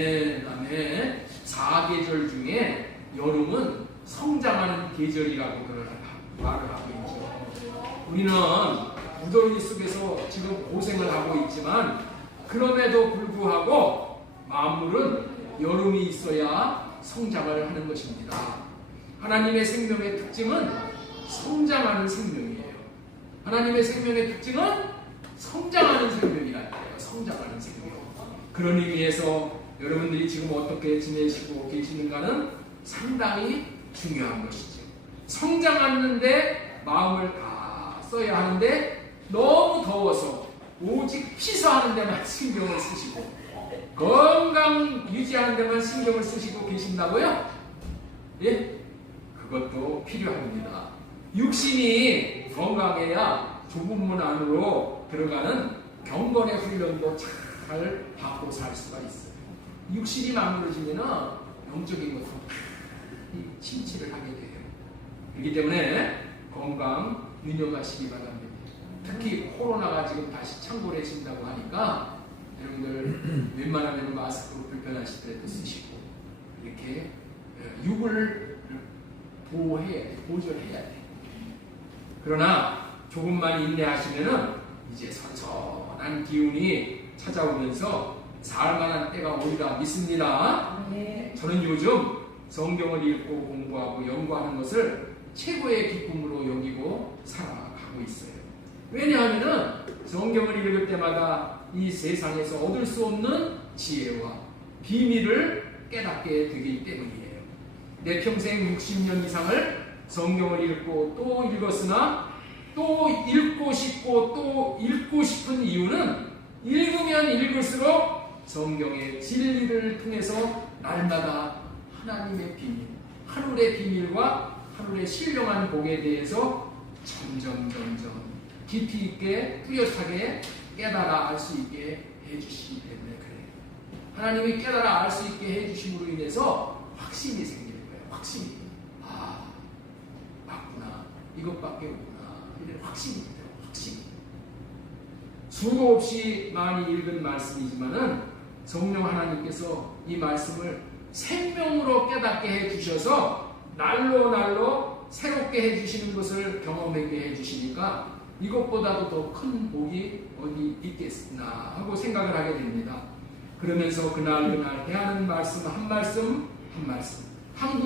그다음에 4계절 중에 여름은 성장하는 계절이라고 말을 하고 있죠. 우리는 무더위 속에서 지금 고생을 하고 있지만 그럼에도 불구하고 만물은 여름이 있어야 성장을 하는 것입니다. 하나님의 생명의 특징은 성장하는 생명이에요. 하나님의 생명의 특징은 성장하는 생명이라는 거예요. 성장하는 생명. 그런 의미에서 여러분들이 지금 어떻게 지내시고 계시는가는 상당히 중요한 것이죠. 성장하는데 마음을 다 써야 하는데 너무 더워서 오직 피서하는 데만 신경을 쓰시고 건강 유지하는 데만 신경을 쓰시고 계신다고요? 예? 그것도 필요합니다. 육신이 건강해야 좁은 문 안으로 들어가는 경건의 훈련도 잘 받고 살 수가 있어요. 육신이 망가지면 영적인 것도 침체를 하게 돼요. 그렇기 때문에 건강 유념하시기 바랍니다. 특히 코로나가 지금 다시 창궐해진다고 하니까 여러분들 웬만하면 마스크 불편하실 때도 쓰시고 이렇게 육을 보존해야 돼요. 그러나 조금만 인내하시면은 이제 선선한 기운이 찾아오면서 살만한 때가 오리라 믿습니다. 네. 저는 요즘 성경을 읽고 공부하고 연구하는 것을 최고의 기쁨으로 여기고 살아가고 있어요. 왜냐하면은 성경을 읽을 때마다 이 세상에서 얻을 수 없는 지혜와 비밀을 깨닫게 되기 때문이에요. 내 평생 60년 이상을 성경을 읽고 또 읽었으나 또 읽고 싶고 또 읽고 싶은 이유는 읽으면 읽을수록 성경의 진리를 통해서 날마다 하나님의 비밀, 하늘의 비밀과 하늘의 신령한 복에 대해서 점점 깊이 있게 뚜렷하게 깨달아 알 수 있게 해주시기 때문에 그래요. 하나님이 깨달아 알 수 있게 해주심으로 인해서 확신이 생기는 거예요. 확신이. 아, 맞구나. 이것밖에 없구나. 이런 확신입니다. 확신. 수도 없이 많이 읽은 말씀이지만은 성령 하나님께서 이 말씀을 생명으로 깨닫게 해주셔서 날로 새롭게 해주시는 것을 경험하게 해주시니까 이것보다도 더 큰 복이 어디 있겠으나 하고 생각을 하게 됩니다. 그러면서 그날 대하는 말씀 한 말씀 한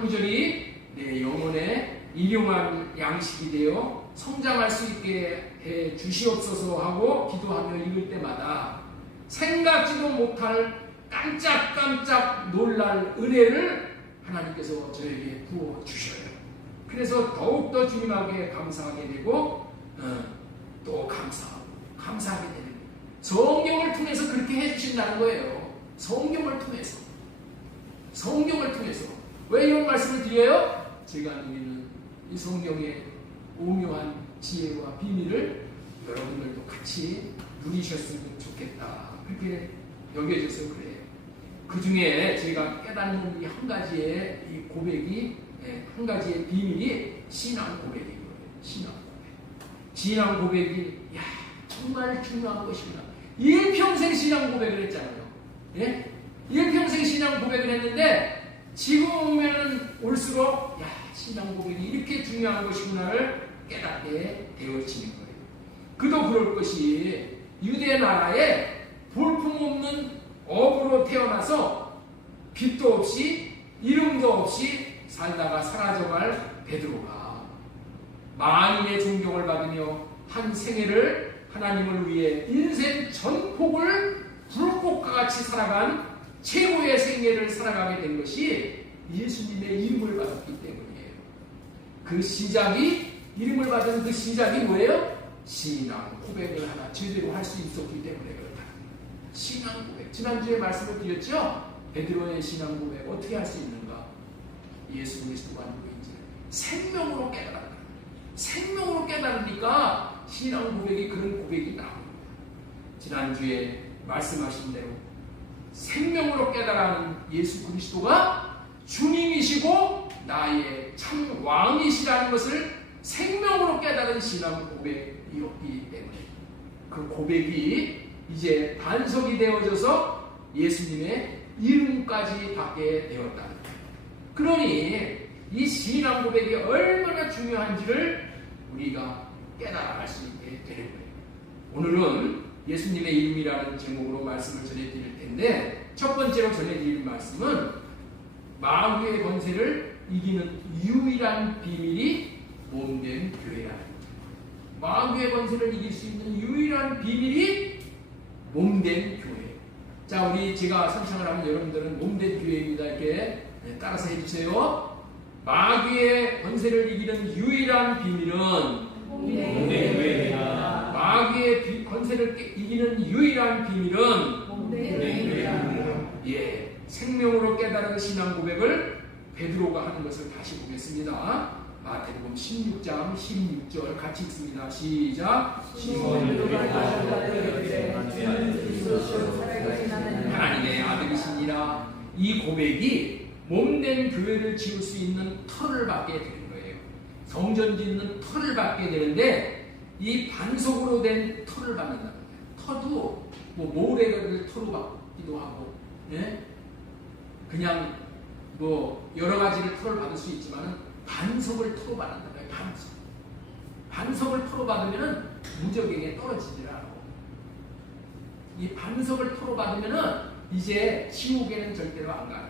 구절이 내 영혼에 일용할 양식이 되어 성장할 수 있게 해 주시옵소서 하고 기도하며 읽을 때마다 생각지도 못할 깜짝 놀랄 은혜를 하나님께서 저에게 부어 주셔요. 그래서 더욱더 주님에게 감사하게 되고 또 감사하게 되는 거예요. 성경을 통해서 그렇게 해주신다는 거예요. 성경을 통해서 왜 이런 말씀을 드려요? 제가 누리는 이 성경의 오묘한 지혜와 비밀을 여러분들도 같이 누리셨으면 좋겠다. 그렇게 여겨져서 그래요. 그 중에 제가 깨닫는 이 한 가지의 이 고백이 한 가지의 비밀이 신앙 고백인 거예요. 신앙 고백이 정말 중요한 것이구나. 일평생 신앙 고백을 했잖아요. 예? 일평생 신앙 고백을 했는데 지금 오면은 올수록 신앙 고백이 이렇게 중요한 것이구나를 깨닫게 되어지는 거예요. 그도 그럴 것이 유대 나라에 볼품없는 어부로 태어나서 빚도 없이 이름도 없이 살다가 사라져갈 베드로가 만인의 존경을 받으며 한 생애를 하나님을 위해 인생 전폭을 불꽃과 같이 살아간 최고의 생애를 살아가게 된 것이 예수님의 이름을 받았기 때문이에요. 그 시작이 이름을 받은 그 시작이 뭐예요? 신앙 고백을 하나 제대로 할 수 있었기 때문에 그렇다. 신앙 고백. 지난주에 말씀을 드렸죠? 베드로의 신앙 고백 어떻게 할 수 있는가? 예수 그리스도가 누구인지 생명으로 깨달았다. 생명으로 깨달으니까 신앙 고백이 그런 고백이 나옵니다. 지난주에 말씀하신 대로 생명으로 깨달아는 예수 그리스도가 주님이시고 나의 참 왕이시라는 것을 생명으로 깨달은 신앙 고백이었기 때문에 그 고백이 이제 반석이 되어져서 예수님의 이름까지 받게 되었다는 거예요. 그러니 이 신앙 고백이 얼마나 중요한지를 우리가 깨달아갈 수 있게 되는 거예요. 오늘은 예수님의 이름이라는 제목으로 말씀을 전해드릴 텐데, 첫 번째로 전해드릴 말씀은 마귀의 권세를 이기는 유일한 비밀이 몸된 교회라는 거예요. 마귀의 권세를 이길 수 있는 유일한 비밀이 몸된 교회. 자, 제가 선창을 하면 여러분들은 몸된 교회입니다. 이렇게 따라서 해주세요. 마귀의 권세를 이기는 유일한 비밀은 몸된 교회입니다. 마귀의 권세를 이기는 유일한 비밀은 몸된 교회입니다. 예, 생명으로 깨달은 신앙 고백을 베드로가 하는 것을 다시 보겠습니다. 마태복음 16장 16절 같이 읽습니다. 시작. 하나님의 아들이시니라. 이 고백이 몸된 교회를 지을 수 있는 터를 받게 되는 거예요. 성전 짓는 터를 받게 되는데, 이 반석으로 된 터를 받는다는 거예요. 터도 뭐 모래를 터로 받기도 하고, 예? 그냥 뭐 여러 가지를 터를 받을 수 있지만 반석을 터로 받는다는 거예요. 반석을 터로 받으면은 무적에게 떨어지질 않고, 이 반석을 터로 받으면은 이제 지옥에는 절대로 안 가는 거예요.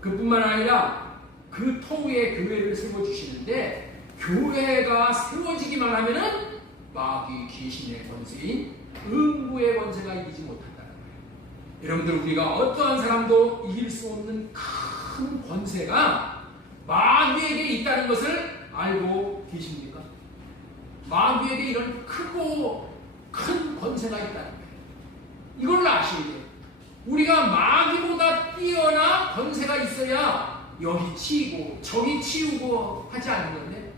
그뿐만 아니라 그 터 위에 교회를 세워주시는데, 교회가 세워지기만 하면은 마귀 귀신의 권세인 음부의 권세가 이기지 못한다는 거예요. 여러분들, 우리가 어떠한 사람도 이길 수 없는 큰 권세가 마귀에게 있다는 것을 알고 계십니까? 마귀에게 이런 크고 큰 권세가 있다는 거예요. 이걸 아셔야 돼요. 우리가 마귀보다 뛰어나 권세가 있어야 여기 치고 저기 치우고 하지 않는 건데,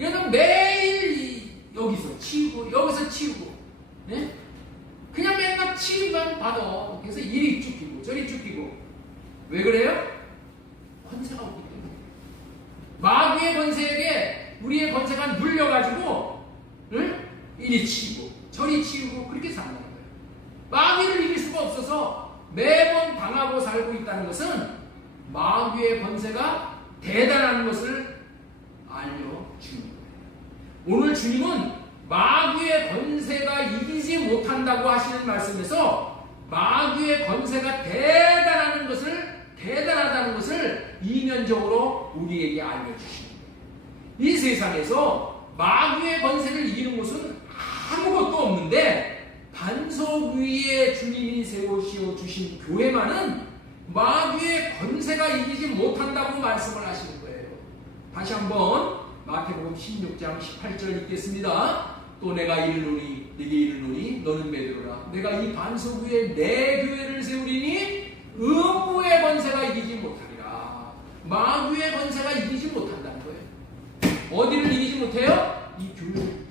얘는 매일 여기서 치우고 여기서 치우고, 네? 그냥 맨날 치유만 받아. 그래서 이리 쫓기고 저리 쫓기고. 왜 그래요? 권세가 없기 때문에. 마귀의 권세에게 우리의 권세가 눌려가지고, 응? 이리 치우고 저리 치우고 그렇게 사는 거예요. 마귀를 이길 수가 없어서 매번 당하고 살고 있다는 것은 마귀의 권세가 대단한 것을 알려주는 거예요. 오늘 주님은 마귀의 권세가 이기지 못한다고 하시는 말씀에서 마귀의 권세가 대단하다는 것을 이면적으로 우리에게 알려주시는 거예요. 이 세상에서 마귀의 권세를 이기는 것은 아무것도 없는데, 반석 위에 주님이 세우시어 주신 교회만은 마귀의 권세가 이기지 못한다고 말씀을 하시는 거예요. 다시 한번 마태복음 16장 18절 읽겠습니다. 또 내가 이르노니 네게 이르노니 너는 베드로라. 내가 이 반석 위에 내 교회를 세우리니 음부의 권세가 이기지 못하리라. 마귀의 권세가 이기지 못한다는 거예요. 어디를 이기지 못해요? 이 교회를.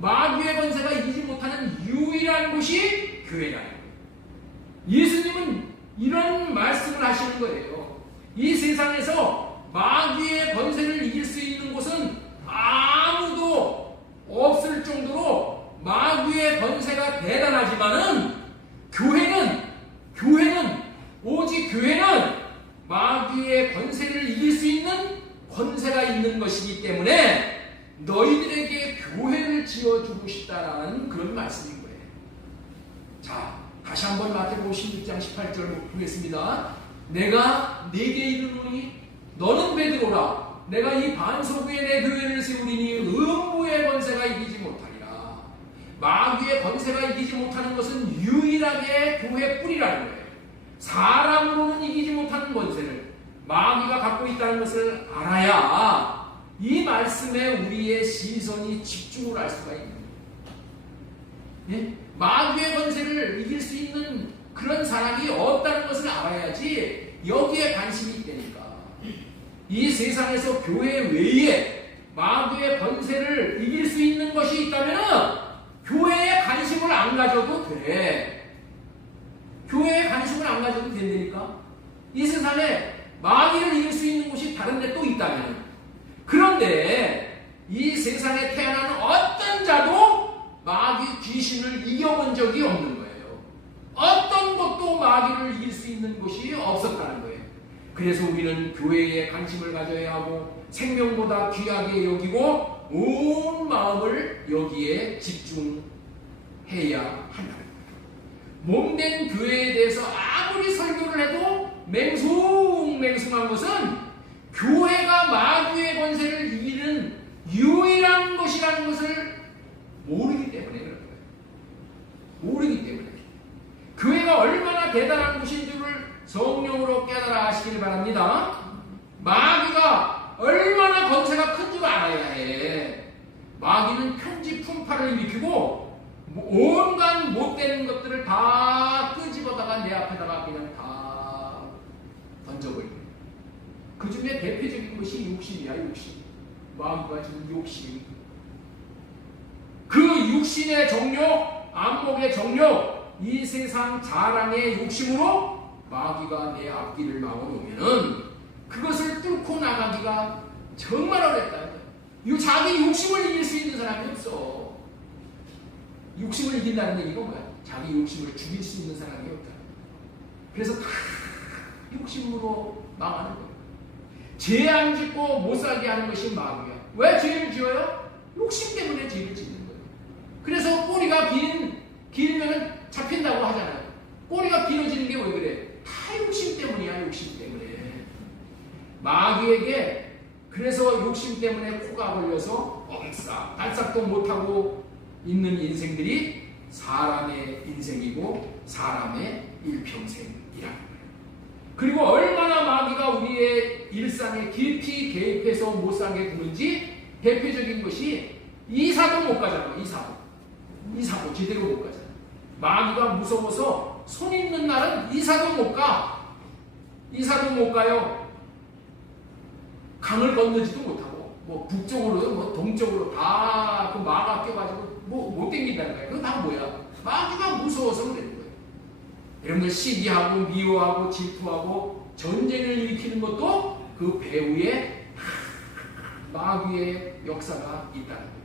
마귀의 권세가 이기지 못하는 유일한 곳이 교회라는 거예요. 예수님은 이런 말씀을 하시는 거예요. 이 세상에서 마귀의 권세를 이길 수 있는 곳은 아무도 없을 정도로 마귀의 권세가 대단하지만은 오직 교회는 마귀의 권세를 이길 수 있는 권세가 있는 것이기 때문에 너희들에게 교회를 지어주고 싶다라는 그런 말씀인 거예요. 자, 다시 한번 마태복음 16장 18절 보겠습니다. 내가 네게 이르노니 너는 베드로라. 내가 이 반석 위에 내 교회를 세우리니 음부의 권세가 이기지 못하리라. 마귀의 권세가 이기지 못하는 것은 유일하게 교회 뿌리라는 거예요. 사람으로는 이기지 못하는 권세를 마귀가 갖고 있다는 것을 알아야 이 말씀에 우리의 시선이 집중을 할 수가 있는 거예요. 예? 마귀의 권세를 이길 수 있는 그런 사람이 없다는 것을 알아야지 여기에 관심이 있다니까. 이 세상에서 교회 외에 마귀의 권세를 이길 수 있는 것이 있다면 교회에 관심을 안 가져도 돼. 교회에 관심을 안 가져도 된다니까. 이 세상에 마귀를 이길 수 있는 곳이 다른 데 또 있다면, 그런데 이 세상에 태어나는 어떤 자도 마귀 귀신을 이겨본 적이 없는 거예요. 어떤 것도 누구도 마귀를 이길 수 있는 곳이 없었다는 거예요. 그래서 우리는 교회에 관심을 가져야 하고 생명보다 귀하게 여기고 온 마음을 여기에 집중해야 한다. 몸된 교회에 대해서 아무리 설교를 해도 맹숭맹숭한 것은 교회가 마귀의 권세를 이기는 유일한 것이라는 것을 모르기 때문에 그런 거예요. 모르기 때문에. 교회가 얼마나 대단한 곳인 줄을 성령으로 깨달아 아시길 바랍니다. 마귀가 얼마나 권세가 큰 줄 알아야 해. 마귀는 편지 풍파를 일으키고 온갖 못되는 것들을 다 끄집어다가 내 앞에다가 그냥 다 던져버리고, 그 중에 대표적인 것이 욕심이야. 욕심. 마귀가 지금 욕심. 그 육신의 정욕, 안목의 정욕, 이 세상 자랑의 욕심으로 마귀가 내 앞길을 막아놓으면은 그것을 뚫고 나가기가 정말 어렵다. 이 자기 욕심을 이길 수 있는 사람이 없어. 욕심을 이긴다는 얘기가 뭐야? 자기 욕심을 죽일 수 있는 사람이 없다. 그래서 다 욕심으로 망하는 거야. 죄 안 짓고 못 살게 하는 것이 마귀야. 왜 죄를 지어요? 욕심 때문에 죄를 짓는 거예요. 그래서 꼬리가 길면은 잡힌다고 하잖아요. 꼬리가 길어지는 게 왜 그래? 다 욕심 때문이야. 욕심 때문에. 마귀에게 그래서 욕심 때문에 코가 걸려서 엉싹 발싹도 못하고 있는 인생들이 사람의 인생이고 사람의 일평생이라는 거예요. 그리고 얼마나 마귀가 우리의 일상에 깊이 개입해서 못 살게 구는지 대표적인 것이 이사도 못 가잖아. 이사도 제대로 못 가잖아. 마귀가 무서워서 손 있는 날은 이사도 못 가. 이사도 못 가요. 강을 건너지도 못하고, 뭐 북쪽으로, 뭐 동쪽으로 다 그 마가 껴가지고 못 땡긴다는 거예요. 그거 다 뭐야? 마귀가 무서워서 그러는 거예요. 여러분들 시기하고 미워하고 질투하고 전쟁을 일으키는 것도 그 배후에 마귀의 역사가 있다는 거예요.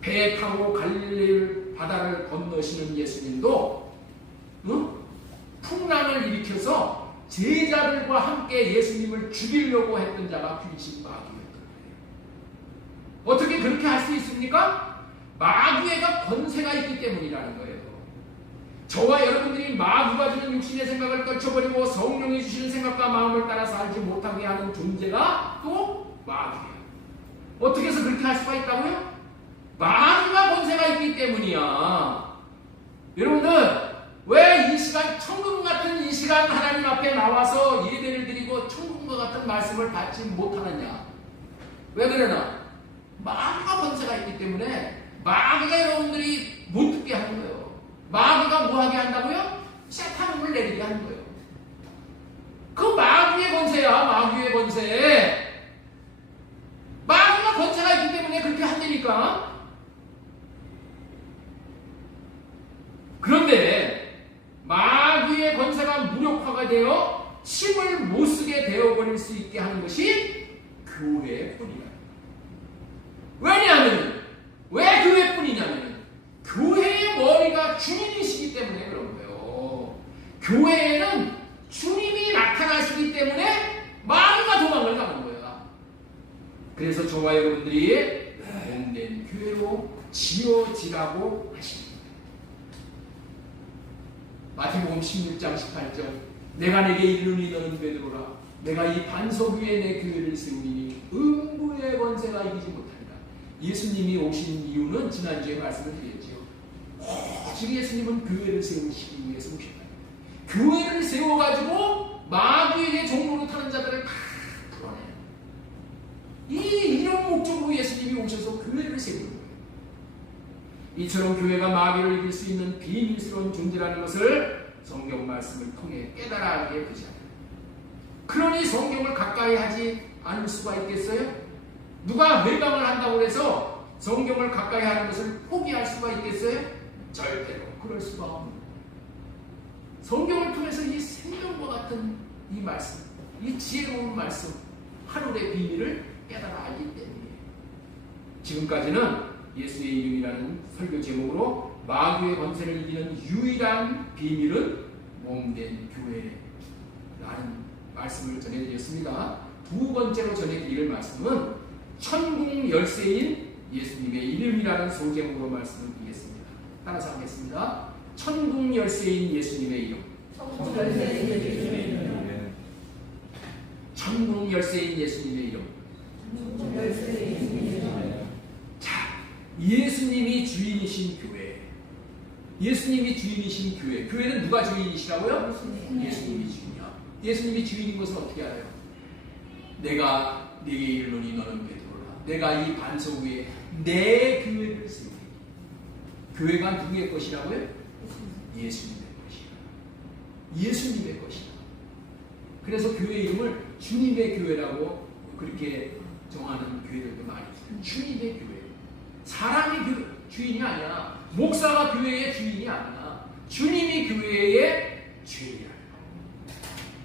배 타고 갈릴리 바다를 건너시는 예수님도 풍랑을 일으켜서 제자들과 함께 예수님을 죽이려고 했던 자가 귀신 마귀였던 거예요. 어떻게 그렇게 할 수 있습니까? 마귀가 권세가 있기 때문이라는 거예요. 저와 여러분들이 마귀가 주는 육신의 생각을 떨쳐버리고 성령이 주시는 생각과 마음을 따라 살지 못하게 하는 존재가 또 마귀예요. 어떻게 해서 그렇게 할 수가 있다고요? 마귀가 권세가 있기 때문이야. 여러분들, 왜 이 시간, 천국 같은 이 시간 하나님 앞에 나와서 예배를 드리고 천국과 같은 말씀을 받지 못하느냐? 왜 그러나? 마귀가 권세가 있기 때문에 마귀가 여러분들이 못 듣게 하는 거예요. 마귀가 뭐 하게 한다고요? 사탄을 내리게 하는 거예요. 그 마귀의 권세야. 마귀의 권세. 마귀가 권세가 있기 때문에 그렇게 한다니까. 그런데 마귀의 권세가 무력화가 되어 힘을 못 쓰게 되어버릴 수 있게 하는 것이 교회뿐이다. 왜냐하면, 왜 교회뿐이냐면 교회의 머리가 주님이시기 때문에 그런 거예요. 교회에는 주님이 나타나시기 때문에 마귀가 도망을 가는 거야. 그래서 저와 여러분들이 몸된 교회로 지어지라고 하십니다. 마태복음 16장 18절, 내가 내게 이르노니 너는 베드로라. 내가 이 반석 위에 내 교회를 세우리니 음부의 권세가 이기지 못하리라. 예수님이 오신 이유는 지난주에 말씀을 드렸지요. 오직 예수님은 교회를 세우시기 위해서 오셨다. 교회를 세워가지고 마귀에게 종로로 타는 자들을 다 풀어내요. 이런 목적으로 예수님이 오셔서 교회를 세우는 거예요. 이처럼 교회가 마귀를 이길 수 있는 비밀스러운 존재라는 것을 성경 말씀을 통해 깨달아 알게 되잖아요. 그러니 성경을 가까이 하지 않을 수가 있겠어요? 누가 회방을 한다고 해서 성경을 가까이 하는 것을 포기할 수가 있겠어요? 절대로 그럴 수가 없는 거예요. 성경을 통해서 이 생명과 같은 이 말씀, 이 지혜로운 말씀, 하늘의 비밀을 깨달아 알기 때문이에요. 지금까지는 예수의 이름이라는 설교 제목으로 마귀의 권세를 이기는 유일한 비밀은 몸된 교회라는 말씀을 전해드렸습니다. 두 번째로 전해드릴 말씀은 천국 열쇠인 예수님의 이름이라는 소제목으로 말씀을 드리겠습니다. 따라서 하겠습니다. 천국 열쇠인 예수님의 이름. 천국 열쇠인 예수님의 이름. 자, 예수님이 주인이신 교회. 예수님이 주인이신 교회. 교회는 누가 주인이시라고요? 예수님이 주인이야. 예수님이 주인인 것은 어떻게 알아요? 내가 네게 이르노니 너는 베드로라. 내가 이 반석 위에 내 교회를 세우리니. 교회가 누구의 것이라고요? 예수님의 것이야. 예수님의 것이야. 그래서 교회 이름을 주님의 교회라고 그렇게 정하는 교회들도 많이 있어요. 주님의 교회. 사람이 교회 주인이 아니야. 목사가 교회의 주인이 아니야. 주님이 교회의 주인이야.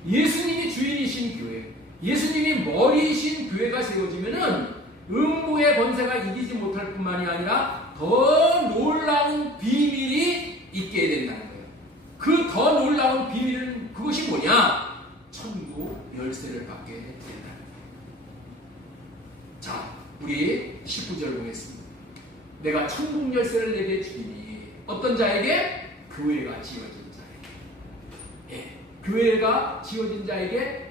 예수님이 주인이신 교회, 예수님이 머리이신 교회가 세워지면은 음부의 권세가 이기지 못할 뿐만이 아니라 더 놀라운 비밀이 있게 된다는 거예요. 그 더 놀라운 비밀은 그것이 뭐냐? 천국 열쇠를 받게 된다는 거예요. 자, 우리 19절 보겠습니다. 내가 천국 열쇠를 내게 주니 어떤 자에게? 교회가 지어진 자에게. 예, 교회가 지어진 자에게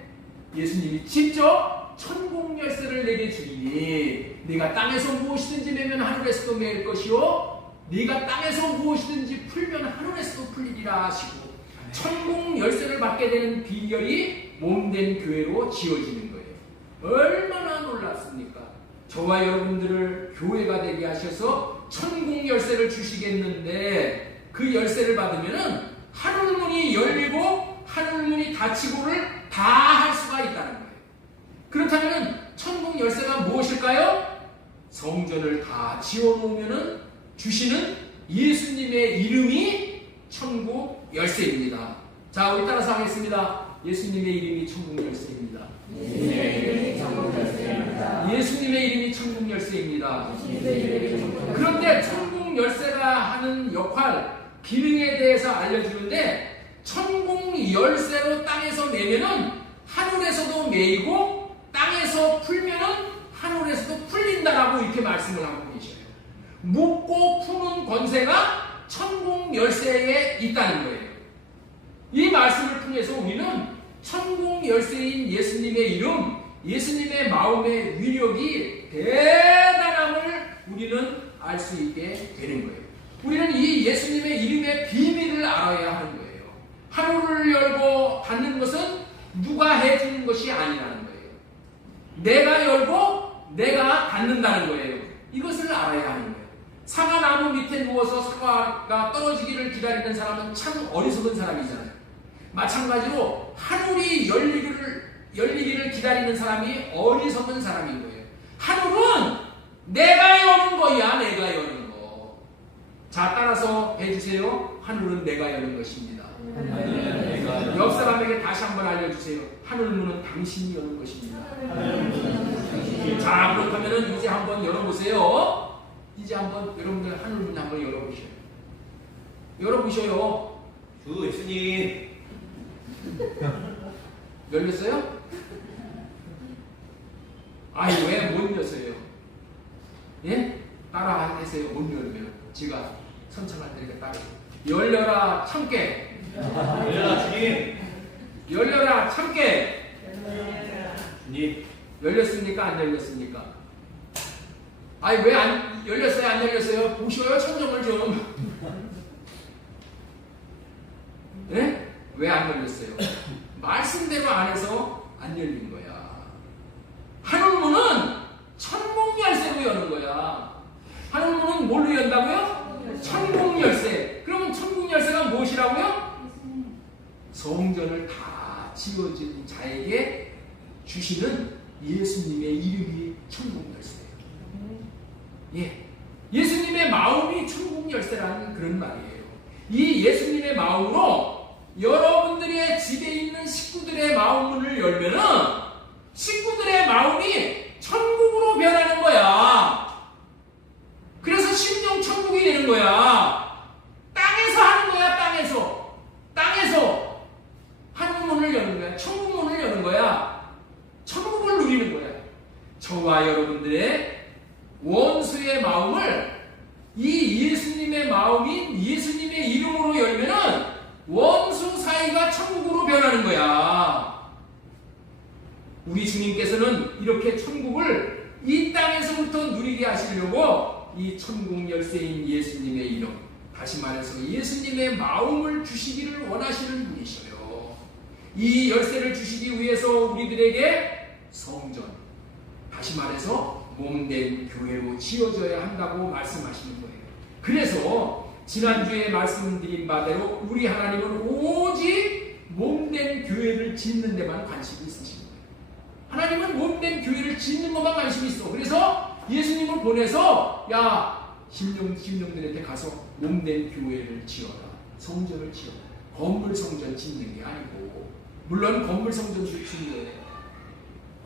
예수님이 직접 천국 열쇠를 내게 주니 네가 땅에서 무엇이든지 매면 하늘에서도 매일 것이요 네가 땅에서 무엇이든지 풀면 하늘에서도 풀리리라 하시고 천국 열쇠를 받게 되는 비결이 몸된 교회로 지어지는 거예요. 얼마나 놀랍습니까? 저와 여러분들을 교회가 되게 하셔서 천국 열쇠를 주시겠는데 그 열쇠를 받으면은 하늘문이 열리고 하늘문이 닫히고를 다 할 수가 있다는 거예요. 그렇다면 천국 열쇠가 무엇일까요? 성전을 다 지어놓으면 주시는 예수님의 이름이 천국 열쇠입니다. 자, 우리 따라서 하겠습니다. 예수님의 이름이 천국 열쇠입니다. 예수님의 이름이 천국 열쇠입니다. 그런데 천국 열쇠가 하는 역할, 기능에 대해서 알려주는데 천국 열쇠로 땅에서 매면은 하늘에서도 매이고 땅에서 풀면은 하늘에서도 풀린다라고 이렇게 말씀을 하고 계셔요. 묶고 푸는 권세가 천국 열쇠에 있다는 거예요. 이 말씀을 통해서 우리는 천국 열쇠인 예수님의 이름, 예수님의 마음의 위력이 대단함을 우리는 알 수 있게 되는 거예요. 우리는 이 예수님의 이름의 비밀을 알아야 하는 거예요. 하늘을 열고 닫는 것은 누가 해주는 것이 아니라는 거예요. 내가 열고 내가 닫는다는 거예요. 이것을 알아야 하는 거예요. 사과나무 밑에 누워서 사과가 떨어지기를 기다리는 사람은 참 어리석은 사람이잖아요. 마찬가지로 하늘이 열리기를 기다리는 사람이 어리석은 사람인 거예요. 하늘은 내가 여는 거야. 내가 여는 거. 자, 따라서 해주세요. 하늘은 내가 여는 것입니다. 옆 사람에게 다시 한번 알려주세요. 하늘문은 당신이 여는 것입니다. 자, 그렇다면 이제 한번 열어보세요. 이제 한번 여러분들 하늘문 한번 열어보셔요. 열어보셔요. 주 예수님. 열렸어요? 아니, 왜 못 여세요? 예? 따라 하세요. 못 열면 제가 선창할 테니까 따라. 열려라 참깨. 열려라 주님. 열려라 참깨. 주님. 열렸습니까? 안 열렸습니까? 아니, 왜 안 열렸어요? 안 열렸어요? 보셔요, 천정을 좀. 예? 왜 안 열렸어요? 말씀대로 안 해서 안 열린 거야. 하늘문은 천국 열쇠로 여는 거야. 하늘문은 뭘로 연다고요? 천국 열쇠. 그러면 천국 열쇠가 무엇이라고요? 성전을 다 지어진 자에게 주시는 예수님의 이름이 천국 열쇠예요. 예, 예수님의 마음이 천국 열쇠라는 그런 말이에요. 이 예수님의 마음으로 여러분들의 집에 있는 식구들의 마음문을 열면은 식구들의 마음이 천국으로 변하는 거야. 그래서 심령 천국이 되는 거야. 땅에서 하는 거야. 땅에서 문을 여는 거야. 천국 문을 여는 거야. 천국을 누리는 거야. 저와 여러분들의 원수의 마음을 이 예수님의 마음인 예수님의 이름으로 열면은 원수 사이가 천국으로 변하는 거야. 우리 주님께서는 이렇게 천국을 이 땅에서부터 누리게 하시려고 이 천국 열쇠인 예수님의 이름, 다시 말해서 예수님의 마음을 주시기를 원하시는 분이셔요. 이 열쇠를 주시기 위해서 우리들에게 성전, 다시 말해서 몸된 교회로 지어져야 한다고 말씀하시는 거예요. 그래서 지난주에 말씀드린 바대로 우리 하나님은 오직 몸된 교회를 짓는 데만 관심이 있으신 거예요. 하나님은 몸된 교회를 짓는 것만 관심이 있어. 그래서 예수님을 보내서 심령들한테 가서 몸된 교회를 지어라, 성전을 지어라. 건물 성전 짓는 게 아니고, 물론 건물 성전도 중요해요.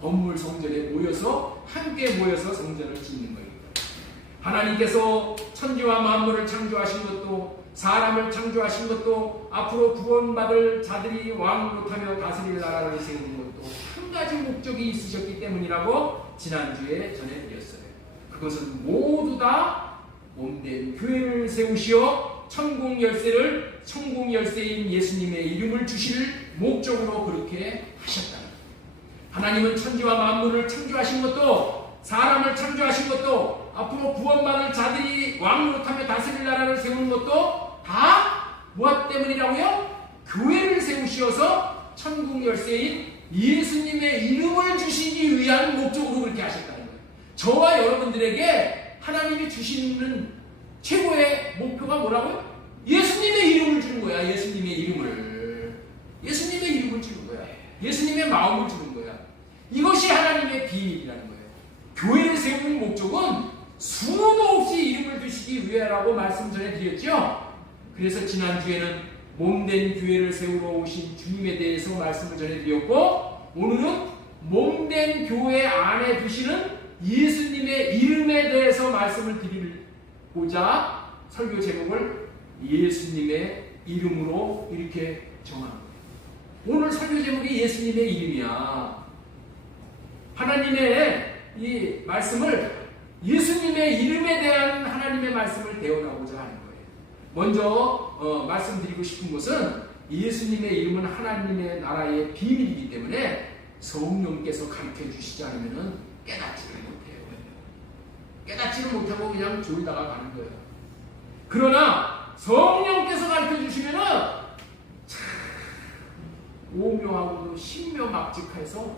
건물 성전에 모여서 함께 모여서 성전을 짓는 거예요. 하나님께서 천지와 만물을 창조하신 것도, 사람을 창조하신 것도, 앞으로 구원받을 자들이 왕으로 타며 다스릴 나라를 세우는 것도 한 가지 목적이 있으셨기 때문이라고 지난주에 전해드렸어요. 그것은 모두 다 몸된 교회를 세우시어 천국 열쇠인 예수님의 이름을 주실 목적으로 그렇게 하셨다. 하나님은 천지와 만물을 창조하신 것도, 사람을 창조하신 것도, 앞으로 구원받을 자들이 왕으로 타며 다스릴 나라를 세우는 것도 다 무엇 때문이라고요? 교회를 세우시어서 천국 열쇠인 예수님의 이름을 주시기 위한 목적으로 그렇게 하셨다는 거예요. 저와 여러분들에게 하나님이 주시는 최고의 목표가 뭐라고요? 예수님의 이름을 주는 거야. 예수님의 이름을 주는 거야. 예수님의 마음을 주는 거야. 이것이 하나님의 비밀이라는 거예요. 교회를 세우는 목적은 수도 없이 이름을 주시기 위해라고 말씀 전해드렸죠. 그래서 지난주에는 몸된 교회를 세우러 오신 주님에 대해서 말씀을 전해드렸고, 오늘은 몸된 교회 안에 두시는 예수님의 이름에 대해서 말씀을 드리고자 설교 제목을 예수님의 이름으로 이렇게 정합니다. 오늘 설교 제목이 예수님의 이름이야. 하나님의 이 말씀을, 예수님의 이름에 대한 하나님의 말씀을 배워나오고자 하는 거예요. 먼저 말씀드리고 싶은 것은 예수님의 이름은 하나님의 나라의 비밀이기 때문에 성령께서 가르쳐 주시지 않으면 깨닫지를 못해요. 깨닫지를 못하고 그냥 졸다가 가는 거예요. 그러나 성령께서 가르쳐 주시면은 참 오묘하고도 신묘막직해서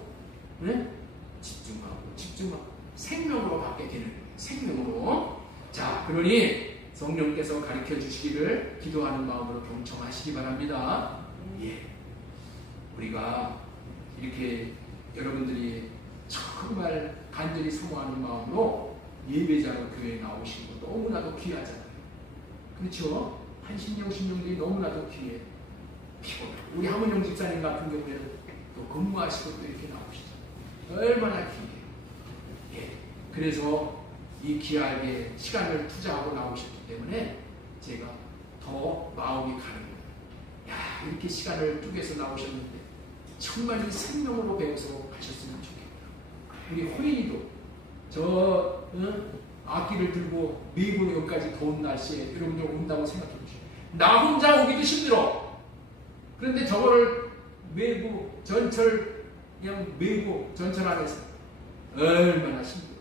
집중하고 생명으로 받게 되는 거예요. 생명으로. 자, 그러니 성령께서 가르쳐 주시기를 기도하는 마음으로 경청하시기 바랍니다. 예. 우리가 이렇게 여러분들이 정말 간절히 사모하는 마음으로 예배자로 교회에 나오신 거 너무나도 귀하잖아요. 그렇죠? 신령들이 너무나도 귀해. 피곤해. 우리 하문영 집사님 같은 경우에는 또 근무하시고 또 이렇게 나오시죠. 얼마나 귀해요. 예. 그래서 이 귀하게 시간을 투자하고 나오셨기 때문에 제가 더 마음이 가는 거예요. 야, 이렇게 시간을 쪼개서 나오셨는데 정말 이 생명으로 배워서 가셨으면 좋겠다. 우리 호인이도 악기를 들고 메고 여기까지 더운 날씨에 여러분들 온다고 생각해 보시죠. 나 혼자 오기도 힘들어. 그런데 저거를 메고 그냥 메고 전철 안에서 얼마나 힘들어.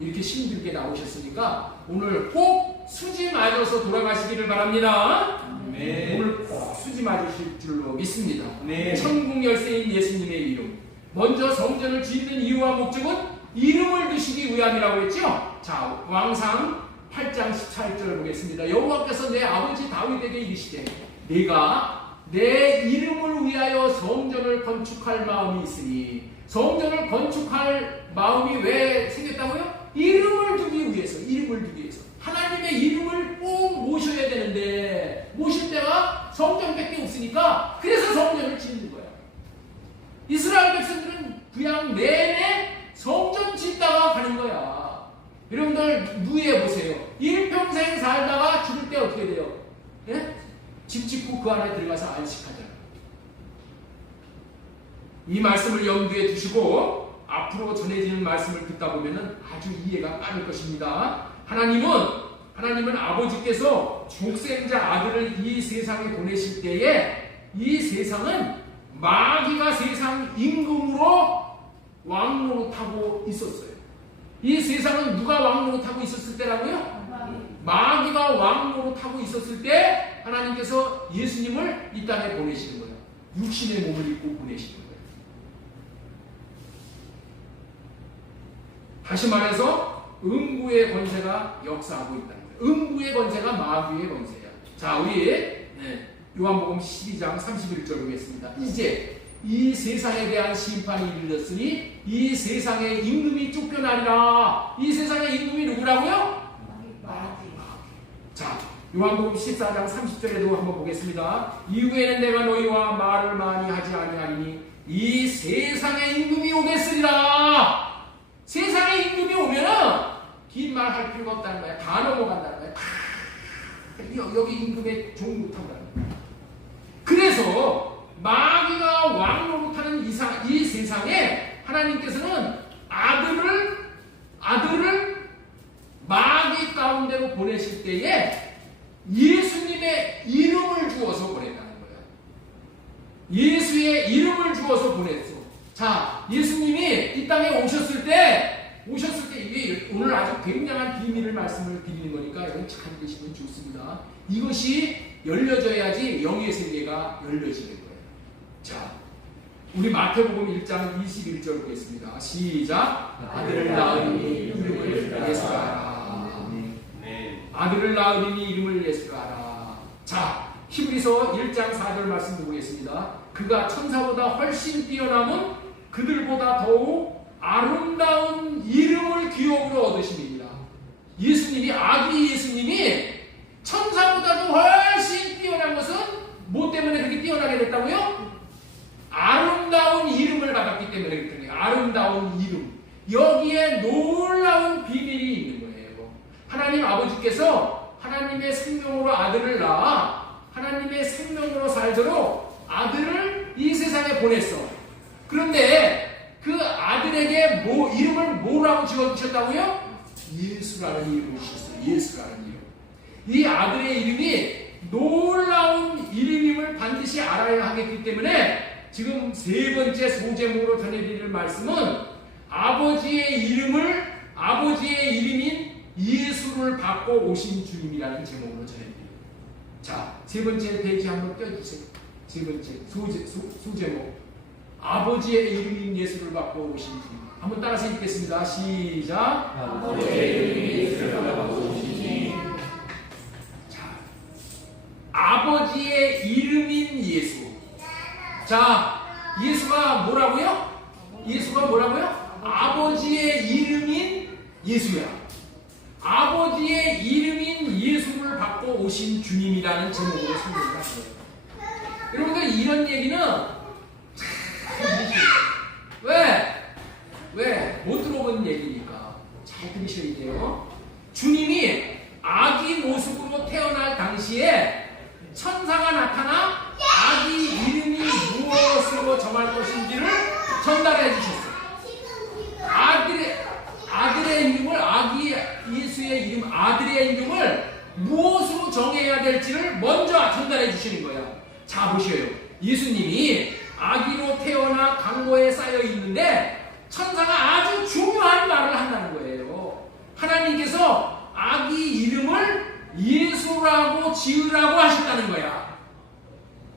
이렇게 힘들게 나오셨으니까 오늘 꼭 수지 맞아서 돌아가시기를 바랍니다. 네. 오늘 꼭 수지 맞으실 줄로 믿습니다. 네. 천국 열쇠인 예수님의 이름. 먼저 성전을 짓는 이유와 목적은 이름을 두시기 위함이라고 했죠. 자, 왕상 8장 14절 보겠습니다. 여호와께서 내 아버지 다윗에게 이르시되 내가 내 이름을 위하여 성전을 건축할 마음이 있으니, 성전을 건축할 마음이 왜 생겼다고요? 이름을 두기 위해서. 하나님의 이름을 꼭 모셔야 되는데 모실 때가 성전밖에 없으니까 그래서 성전을 짓는 거야. 이스라엘 백성들은 구약 내내 성전 짓다가 가는 거야. 여러분들 누에 보세요. 일평생 살다가 죽을 때 어떻게 돼요? 예? 집 짓고 그 안에 들어가서 안식하잖아. 이 말씀을 염두에 두시고 앞으로 전해지는 말씀을 듣다 보면 아주 이해가 빠를 것입니다. 하나님은 아버지께서 독생자 아들을 이 세상에 보내실 때에 이 세상은 마귀가 세상 임금으로 왕노릇하고 있었어요. 이 세상은 누가 왕노릇하고 있었을 때라고요? 마귀가 왕노릇하고 있었을 때 하나님께서 예수님을 이 땅에 보내시는 거예요. 육신의 몸을 입고 보내시는 거예요. 다시 말해서 음부의 권세가 역사하고 있다는 거예요. 음부의 권세가 마귀의 권세야. 자, 우리 요한복음 12장 31절 보겠습니다. 이제 이 세상에 대한 심판이 이르렀으니 이 세상의 임금이 쫓겨나리라. 이 세상의 임금이 누구라고요? 자, 요한복음 14장 30절에도 한번 보겠습니다. 이후에는 내가 너희와 말을 많이 하지 아니하리니 이 세상의 임금이 오겠으리라. 세상의 임금이 오면은 긴 말 할 필요가 없다는 거야. 다 넘어간다는 거야. 여기 임금의 종 못한다는 거야. 그래서 마귀가 왕노릇하는 이 세상에 하나님께서는 아들을 마귀 가운데로 보내실 때에 예수님의 이름을 주어서 보냈다는 거예요. 예수의 이름을 주어서 보냈어. 자, 예수님이 이 땅에 오셨을 때 이게 오늘 아주 굉장한 비밀을 말씀을 드리는 거니까 여러분 잘 계시면 좋습니다. 이것이 열려져야지 영의 세계가 열려지는 거예요. 자, 우리 마태복음 1장 21절 보겠습니다. 시작. 아들을 낳으리니 이름을 예수라 하라. 아들을 낳으리니 이름을 예수라 하라. 자, 히브리서 1장 4절 말씀 보겠습니다. 그가 천사보다 훨씬 뛰어남은 그들보다 더욱 아름다운 이름을 기업으로 얻으십니다. 아기 예수님이 천사보다도 훨씬 뛰어난 것은 뭐 때문에 그렇게 뛰어나게 됐다고요? 아름다운 이름을 받았기 때문에 그랬더니 아름다운 이름. 여기에 놀라운 비밀이 있는 거예요. 하나님 아버지께서 하나님의 생명으로 아들을 낳아 하나님의 생명으로 살도록 아들을 이 세상에 보냈어. 그런데 그 아들에게 이름을 뭐라고 지어주셨다고요? 예수라는 이름을 주셨어요. 예수라는 이름. 이 아들의 이름이 놀라운 이름임을 반드시 알아야 하겠기 때문에 지금 세 번째 소제목으로 전해드릴 말씀은 아버지의 이름인 예수를 받고 오신 주님이라는 제목으로 전해드립니다. 자, 세 번째 페이지 한번 떼어주세요. 세 번째 소제목. 아버지의 이름인 예수를 받고 오신 주님. 한번 따라서 읽겠습니다. 시작. 아버지의 이름인 예수를 받고 오신 주님. 자, 아버지의 이름인 예수. 자, 예수가 뭐라고요? 아버지의 이름인 예수야. 아버지의 이름인 예수를 받고 오신 주님이라는 제목으로 설명을 하세요. 여러분들 이런 얘기는 왜? 못 들어본 얘기니까 잘 들으셔야 돼요. 주님이 아기 모습으로 태어날 당시에 천사가 나타나 아기 이름이 무엇으로 정할 것인지를 전달해 주셨어요. 아들의 이름을 예수의 이름 아들의 이름을 무엇으로 정해야 될지를 먼저 전달해 주시는 거예요. 자, 보셔요. 예수님이 아기로 태어나 강고에 쌓여 있는데 천사가 아주 중요한 말을 한다는 거예요. 하나님께서 아기 이름을 예수라고 지으라고 하셨다는 거야.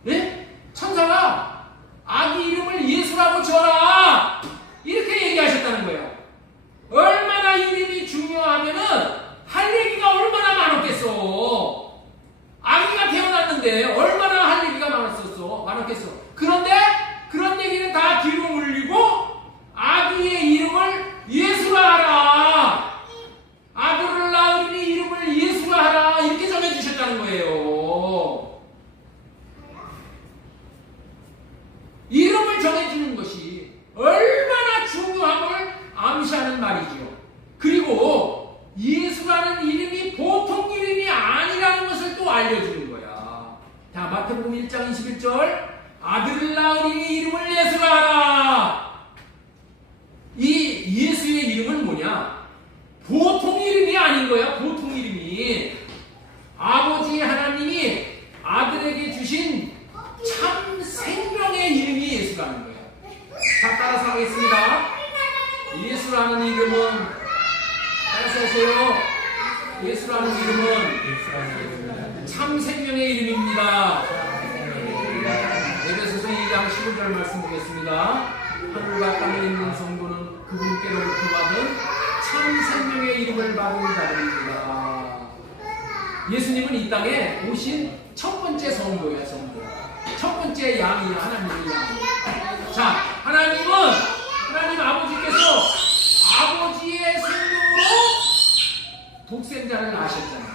네? 천사가 아기 이름을 예수라고 지어라 이렇게 얘기하셨다는 거예요. 얼마나 이름이 중요하면은 할 얘기가 얼마나 많았겠어. 아기가 태어났는데 얼마나 할 얘기가 많았겠어. 그런데 그런 얘기는 다 뒤로 물리고 아기의 이름을 예수라 하라. 아들을 낳으니 이름을 예수라 하라. 이렇게 정해주셨다는 거예요. 이름을 정해주는 것이 얼마나 중요함을 암시하는 말이죠. 그리고 예수라는 이름이 보통 이름이 아니라는 것을 또 알려주는 거야. 자, 마태복음 1장 21절. 아들을 낳으니 이름을 예수라 하라. 보세요. 예수라는 이름은 참 생명의 이름입니다. 에베소서 2장 15절 말씀 보겠습니다. 하늘과 땅에 있는 성도는 그분께로부터 받은 참 생명의 이름을 받은 자들입니다. 예수님은 이 땅에 오신 첫 번째 성도예요. 성도. 첫 번째 양이야. 하나님의 양. 자, 하나님 아버지께서 아버지의 생명으로 독생자를 낳으셨잖아요.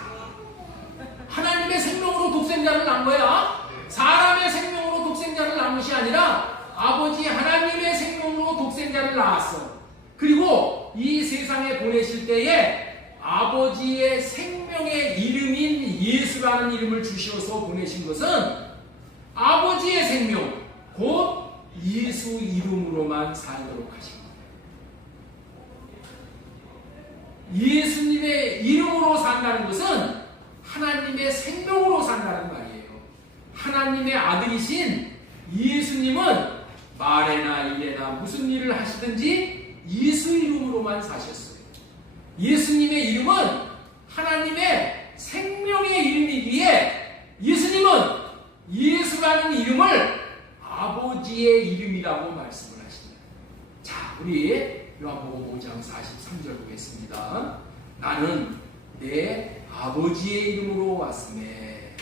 하나님의 생명으로 독생자를 낳은 거야. 사람의 생명으로 독생자를 낳은 것이 아니라 아버지 하나님의 생명으로 독생자를 낳았어. 그리고 이 세상에 보내실 때에 아버지의 생명의 이름인 예수라는 이름을 주셔서 보내신 것은 아버지의 생명, 곧 예수 이름으로만 살도록 하신 거예요. 예수님의 이름으로 산다는 것은 하나님의 생명으로 산다는 말이에요. 하나님의 아들이신 예수님은 말에나 일에나 무슨 일을 하시든지 예수 이름으로만 사셨어요. 예수님의 이름은 하나님의 생명의 이름이기에 예수님은 예수라는 이름을 아버지의 이름이라고 말씀을 하십니다. 자, 우리 요한복음 5장 43절 보겠습니다. 나는 내 아버지의 이름으로 왔음에.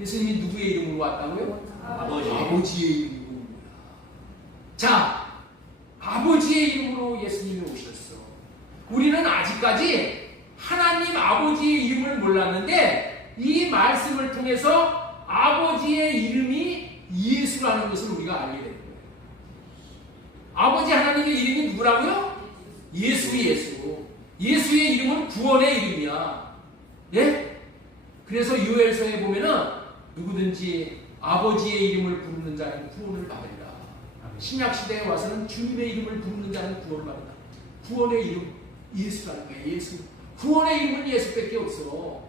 예수님이 누구의 이름으로 왔다고요? 아버지의 이름으로. 자, 아버지의 이름으로 예수님이 오셨어. 우리는 아직까지 하나님 아버지의 이름을 몰랐는데 이 말씀을 통해서 아버지의 이름이 예수라는 것을 우리가 알게 된 거예요. 아버지 하나님의 이름이 누구라고요? 예수. 예수의 이름은 구원의 이름이야. 예? 그래서 요엘서에 보면은 누구든지 아버지의 이름을 부르는 자는 구원을 받으리라. 신약시대에 와서는 주님의 이름을 부르는 자는 구원을 받는다. 구원의 이름 예수라는 거예요. 예수. 구원의 이름은 예수밖에 없어.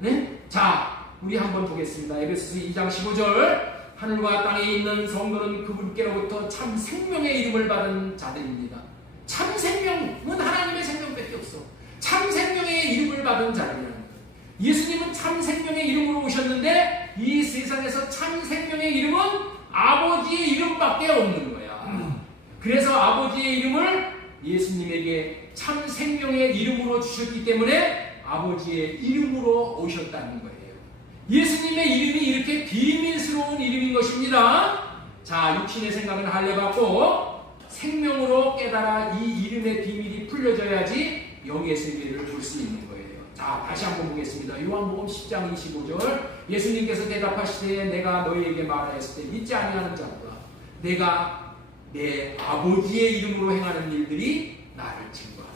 네? 자, 우리 한번 보겠습니다. 에베소서 2장 15절. 하늘과 땅에 있는 성도는 그분께로부터 참 생명의 이름을 받은 자들입니다. 참 생명은 하나님의 생명밖에 없어. 참 생명의 이름을 받은 자들이라는 거예요. 예수님은 참 생명의 이름으로 오셨는데 이 세상에서 참 생명의 이름은 아버지의 이름밖에 없는 거야. 그래서 아버지의 이름을 예수님에게 참 생명의 이름으로 주셨기 때문에 아버지의 이름으로 오셨다는 거예요. 예수님의 이름이 이렇게 비밀스러운 이름인 것입니다. 자, 육신의 생각은 할례받고 생명으로 깨달아 이 이름의 비밀이 풀려져야지 영의 세계를 볼 수 있는 거예요. 자, 다시 한번 보겠습니다. 요한복음 10장 25절. 예수님께서 대답하시되 내가 너희에게 말하였을 때 믿지 아니하는 자보다 내가 내 아버지의 이름으로 행하는 일들이 나를 증거하라.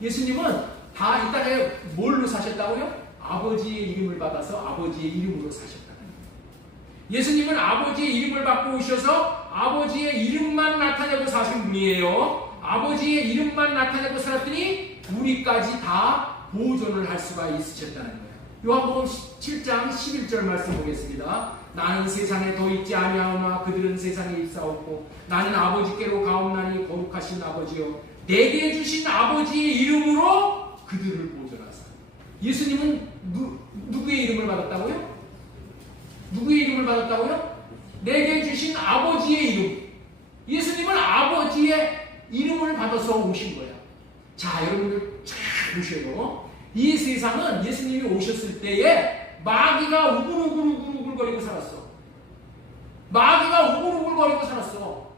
예수님은 다 이 땅에 뭘로 사셨다고요? 아버지의 이름을 받아서 아버지의 이름으로 사셨다는 거예요. 예수님은 아버지의 이름을 받고 오셔서 아버지의 이름만 나타내고 사신 분이에요. 아버지의 이름만 나타내고 살았더니 우리까지 다 보존을 할 수가 있으셨다는 거예요. 요한복음 7장 11절 말씀 보겠습니다. 나는 세상에 더 있지 아니하오나 그들은 세상에 있사옵고 나는 아버지께로 가옵나니 거룩하신 아버지요 내게 주신 아버지의 이름으로 그들을 보존하사. 예수님은 누구의 이름을 받았다고요? 누구의 이름을 받았다고요? 내게 주신 아버지의 이름. 예수님은 아버지의 이름을 받아서 오신 거야. 자, 여러분들 잘 보셔요. 이 세상은 예수님이 오셨을 때에 마귀가 우글우글거리고 살았어. 마귀가 우글우글거리고 살았어.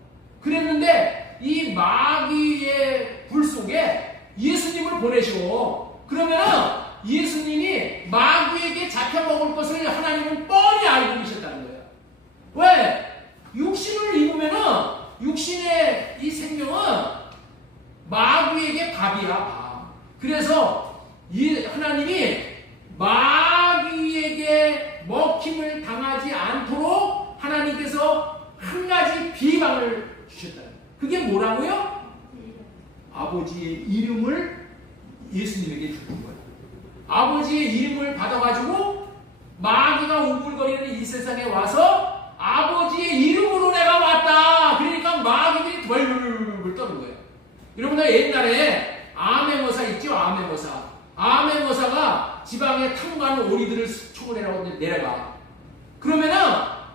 그랬는데 이 마귀의 불 속에 예수님을 보내셔. 그러면은 예수님이 마귀에게 잡혀먹을 것을 하나님은 뻔히 알고 계셨다는 거예요. 왜? 육신을 입으면은 육신의 이 생명은 마귀에게 밥이야, 밥. 그래서 이 하나님이 마귀에게 먹힘을 당하지 않도록 하나님께서 한 가지 비방을 주셨다. 그게 뭐라고요? 아버지의 이름을 예수님에게 주는 거예요. 아버지의 이름을 받아가지고 마귀가 우글거리는 이 세상에 와서 아버지의 이름으로 내가 왔다. 그러니까 마귀들이 벌벌 떠는 거예요. 여러분들 옛날에 암행어사 있죠? 암행어사. 아멘모사가 지방에 탐구하는 오리들을 초벌해라고 내려가. 그러면은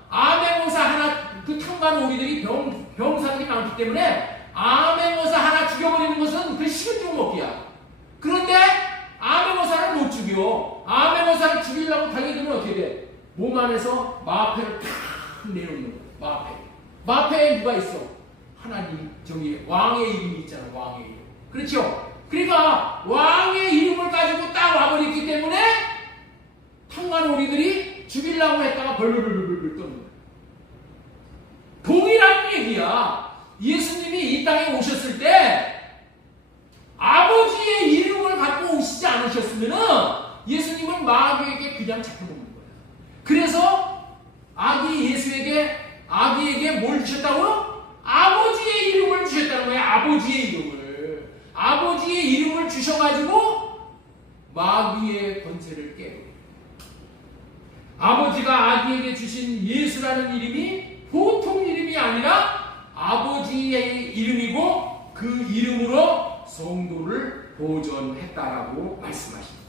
아멘모사 하나 그 탐구하는 오리들이 병사들이 많기 때문에 아멘모사 하나 죽여버리는 것은 그 식은 죽 먹기야. 그런데 아멘모사를 못 죽여. 아멘모사를 죽이려고 달려들면 어떻게 돼? 몸 안에서 마패를 탁 내놓는 거야. 마패에 누가 있어? 하나님, 저기 왕의 이름이 있잖아. 왕의 이름. 그렇죠? 그러니까 왕의 이름을 가지고 딱 와버렸기 때문에 탐관 오리들이 죽이려고 했다가 벌벌벌벌 떠는 거야. 동일한 얘기야. 예수님이 이 땅에 오셨을 때 아버지의 이름을 갖고 오시지 않으셨으면은 예수님은 마귀에게 그냥 잡혀먹는 거야. 그래서 아기에게 뭘 주셨다고요? 아버지의 이름을 주셨다는 거야. 아버지의 이름을. 아버지의 이름을 주셔가지고 마귀의 권세를 깨고. 아버지가 아기에게 주신 예수라는 이름이 보통 이름이 아니라 아버지의 이름이고 그 이름으로 성도를 보존했다라고 말씀하십니다.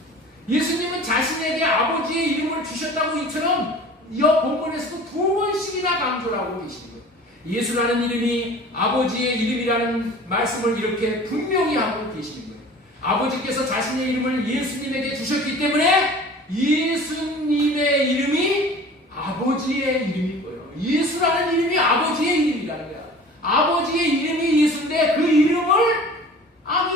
예수님은 자신에게 아버지의 이름을 주셨다고 이처럼 이 본문에서도 2번씩이나 강조를 하고 계시는 거예요. 예수라는 이름이 아버지의 이름이라는 말씀을 이렇게 분명히 하고 계시는 거예요. 아버지께서 자신의 이름을 예수님에게 주셨기 때문에 예수님의 이름이 아버지의 이름인 거예요. 예수라는 이름이 아버지의 이름이라는 거야. 아버지의 이름이 예수인데 그 이름을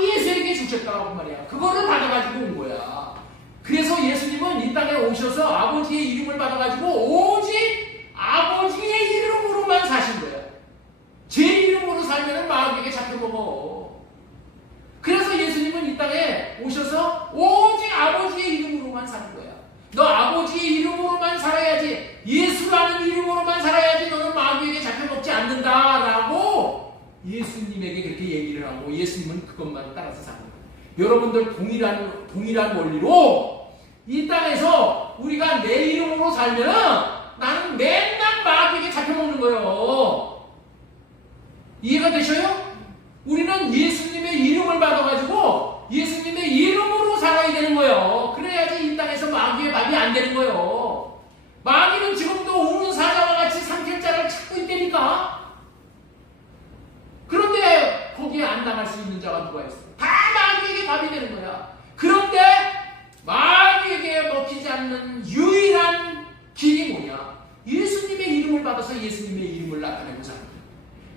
예수에게 주셨다고 말이야. 그거를 받아가지고 온 거야. 그래서 예수님은 이 땅에 오셔서 아버지의 이름을 받아가지고 오직 아버지의 이름으로만 사신 거예요. 제 이름으로 살면 마귀에게 잡혀먹어. 그래서 예수님은 이 땅에 오셔서 오직 아버지의 이름으로만 사는 거야. 너 아버지의 이름으로만 살아야지, 예수라는 이름으로만 살아야지 너는 마귀에게 잡혀먹지 않는다라고 예수님에게 그렇게 얘기를 하고 예수님은 그것만 따라서 사는 거예요. 여러분들 동일한 원리로 이 땅에서 우리가 내 이름으로 살면은 나는 맨날 마귀에게 잡혀먹는 거예요. 이해가 되셔요? 우리는 예수님의 이름을 받아가지고 예수님의 이름으로 살아야 되는 거예요. 그래야지 이 땅에서 마귀의 밥이 안 되는 거예요. 마귀는 지금도 우는 사자와 같이 삼킬자를 찾고 있다니까. 그런데 거기에 안 당할 수 있는 자가 누가 있어? 다 마귀에게 밥이 되는 거야. 그런데 마귀에게 먹히지 않는 유일한 길이 뭐냐? 예수님의 이름을 받아서 예수님의 이름을 나타내고 사는 거야.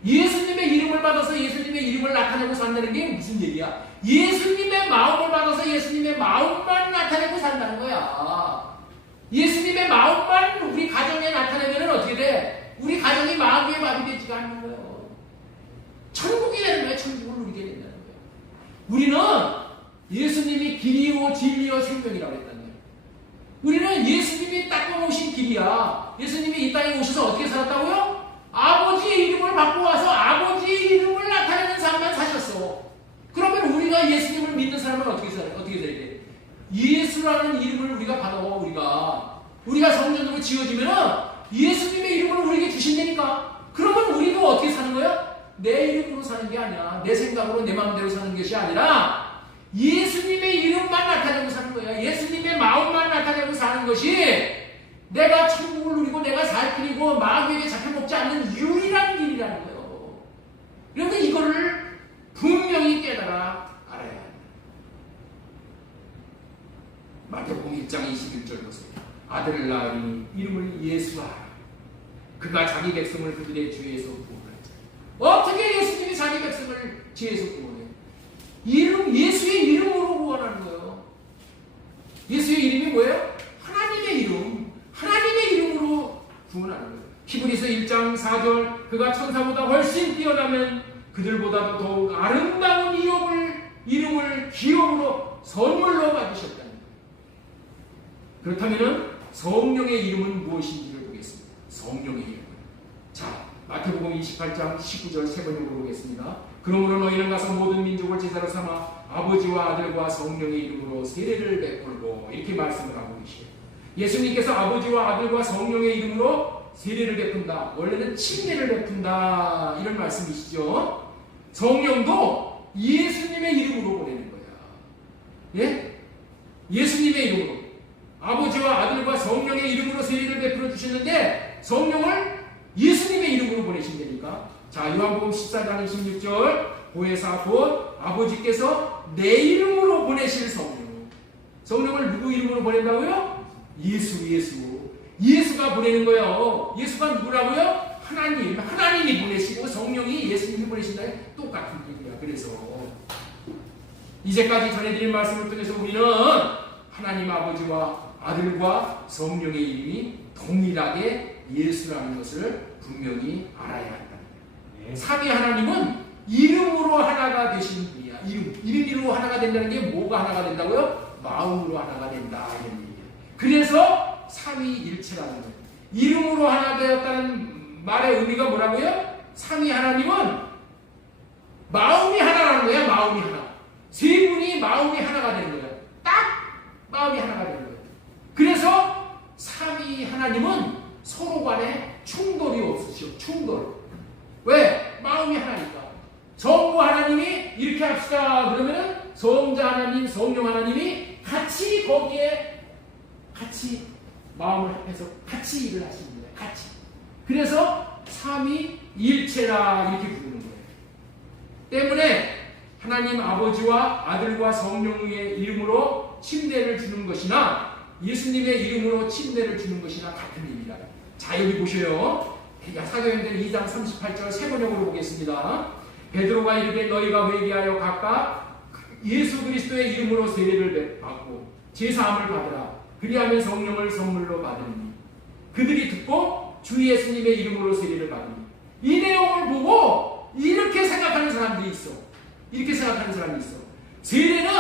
예수님의 이름을 받아서 예수님의 이름을 나타내고 산다는 게 무슨 얘기야? 예수님의 마음을 받아서 예수님의 마음만 나타내고 산다는 거야. 예수님의 마음만 우리 가정에 나타내면 어떻게 돼? 우리 가정이 마귀의 밥이 되지가 않는 거예요. 천국이 되는 거예요. 천국을 누리게 된다는 거예요. 우리는 예수님이 길이요 진리요 생명이라고 했다는 거예요. 우리는 예수님이 닦아놓으신 길이야. 예수님이 이 땅에 오셔서 어떻게 살았다고요? 아버지의 이름을 받고 와서 아버지의 이름을 나타내는 삶만 사셨어. 그러면 우리가 예수님을 믿는 사람은 어떻게 살아야 돼? 예수라는 이름을 우리가 받아와. 우리가 성전으로 지어지면은 예수님의 이름을 우리에게 주신다니까. 그러면 우리도 어떻게 사는 거야? 내 이름으로 사는 게 아니야. 내 생각으로 내 마음대로 사는 것이 아니라 예수님의 이름만 나타내고 사는 거야. 예수님의 마음만 나타내고 사는 것이 내가 천국을 누리고 내가 살 길이고 마귀에게 잡혀먹지 않는 유일한 길이라는 거예요. 그런데 이거를 분명히 깨달아 알아야 합니다. 마태복음 1장 21절 보세요. 아들을 낳으니 이름을 예수하라. 그가 자기 백성을 그들의 죄에서 구원하리라. 어떻게 예수님이 자기 백성을 죄에서 구원해요? 예수의 이름으로 구원하는 거예요. 예수의 이름이 뭐예요? 하나님의 이름. 하나님의 이름으로 구원하는 거예요. 히브리서 1장 4절 그가 천사보다 훨씬 뛰어나면 그들보다도 더욱 아름다운 이름을 기업으로 선물로 받으셨다는 거예요. 그렇다면 성령의 이름은 무엇인지를 보겠습니다. 성령의 이름. 자, 마태복음 28장 19절 세 번역으로 보겠습니다. 그러므로 너희는 가서 모든 민족을 제자로 삼아 아버지와 아들과 성령의 이름으로 세례를 베풀고 이렇게 말씀을 하고 계시죠. 예수님께서 아버지와 아들과 성령의 이름으로 세례를 베푼다. 원래는 침례를 베푼다. 이런 말씀이시죠. 성령도 예수님의 이름으로 보내는 거야. 예? 예수님의 이름으로 아버지와 아들과 성령의 이름으로 세례를 베풀어 주셨는데 성령을 예수님의 이름으로 보내신다니까. 자, 요한복음 14장 26절 보혜사 곧 아버지께서 내 이름으로 보내실 성령. 성령을 누구 이름으로 보낸다고요? 예수가 보내는 거예요. 예수가 누구라고요? 하나님이 보내시고 성령이 예수님이 보내신다. 똑같은 얘기야. 그래서 이제까지 전해드린 말씀을 통해서 우리는 하나님 아버지와 아들과 성령의 이름이 동일하게 예수라는 것을 분명히 알아야 한다. 삼위 하나님은 이름으로 하나가 되신 분이야. 이름으로 하나가 된다는 게 뭐가 하나가 된다고요? 마음으로 하나가 된다. 이런 얘기야. 그래서 삼위일체라는 거예요. 이름으로 하나 되었다는 말의 의미가 뭐라고요? 삼위 하나님은 마음이 하나라는 거야. 마음이 하나. 세 분이 마음이 하나가 되는 거야. 딱 마음이 하나가 되는 거야. 그래서 삼위 하나님은 서로 간에 충돌이 없으시오. 충돌. 왜? 마음이 하나니까. 성부 하나님이 이렇게 합시다 그러면 성자 하나님, 성령 하나님이 같이 거기에 같이 마음을 합해서 같이 일을 하시는 거예요. 같이. 그래서 삼위일체라 이렇게 부르는 거예요. 때문에 하나님 아버지와 아들과 성령의 이름으로 침례를 주는 것이나 예수님의 이름으로 침례를 주는 것이나 같은 의미다. 자, 여기 보셔요. 사도행전 2장 38절 세 번역으로 보겠습니다. 베드로가 이르되 너희가 회개하여 각각 예수 그리스도의 이름으로 세례를 받고 제사함을 받으라. 그리하면 성령을 선물로 받으니 그들이 듣고 주 예수님의 이름으로 세례를 받으니. 이 내용을 보고 이렇게 생각하는 사람들이 있어. 이렇게 생각하는 사람이 있어. 세례는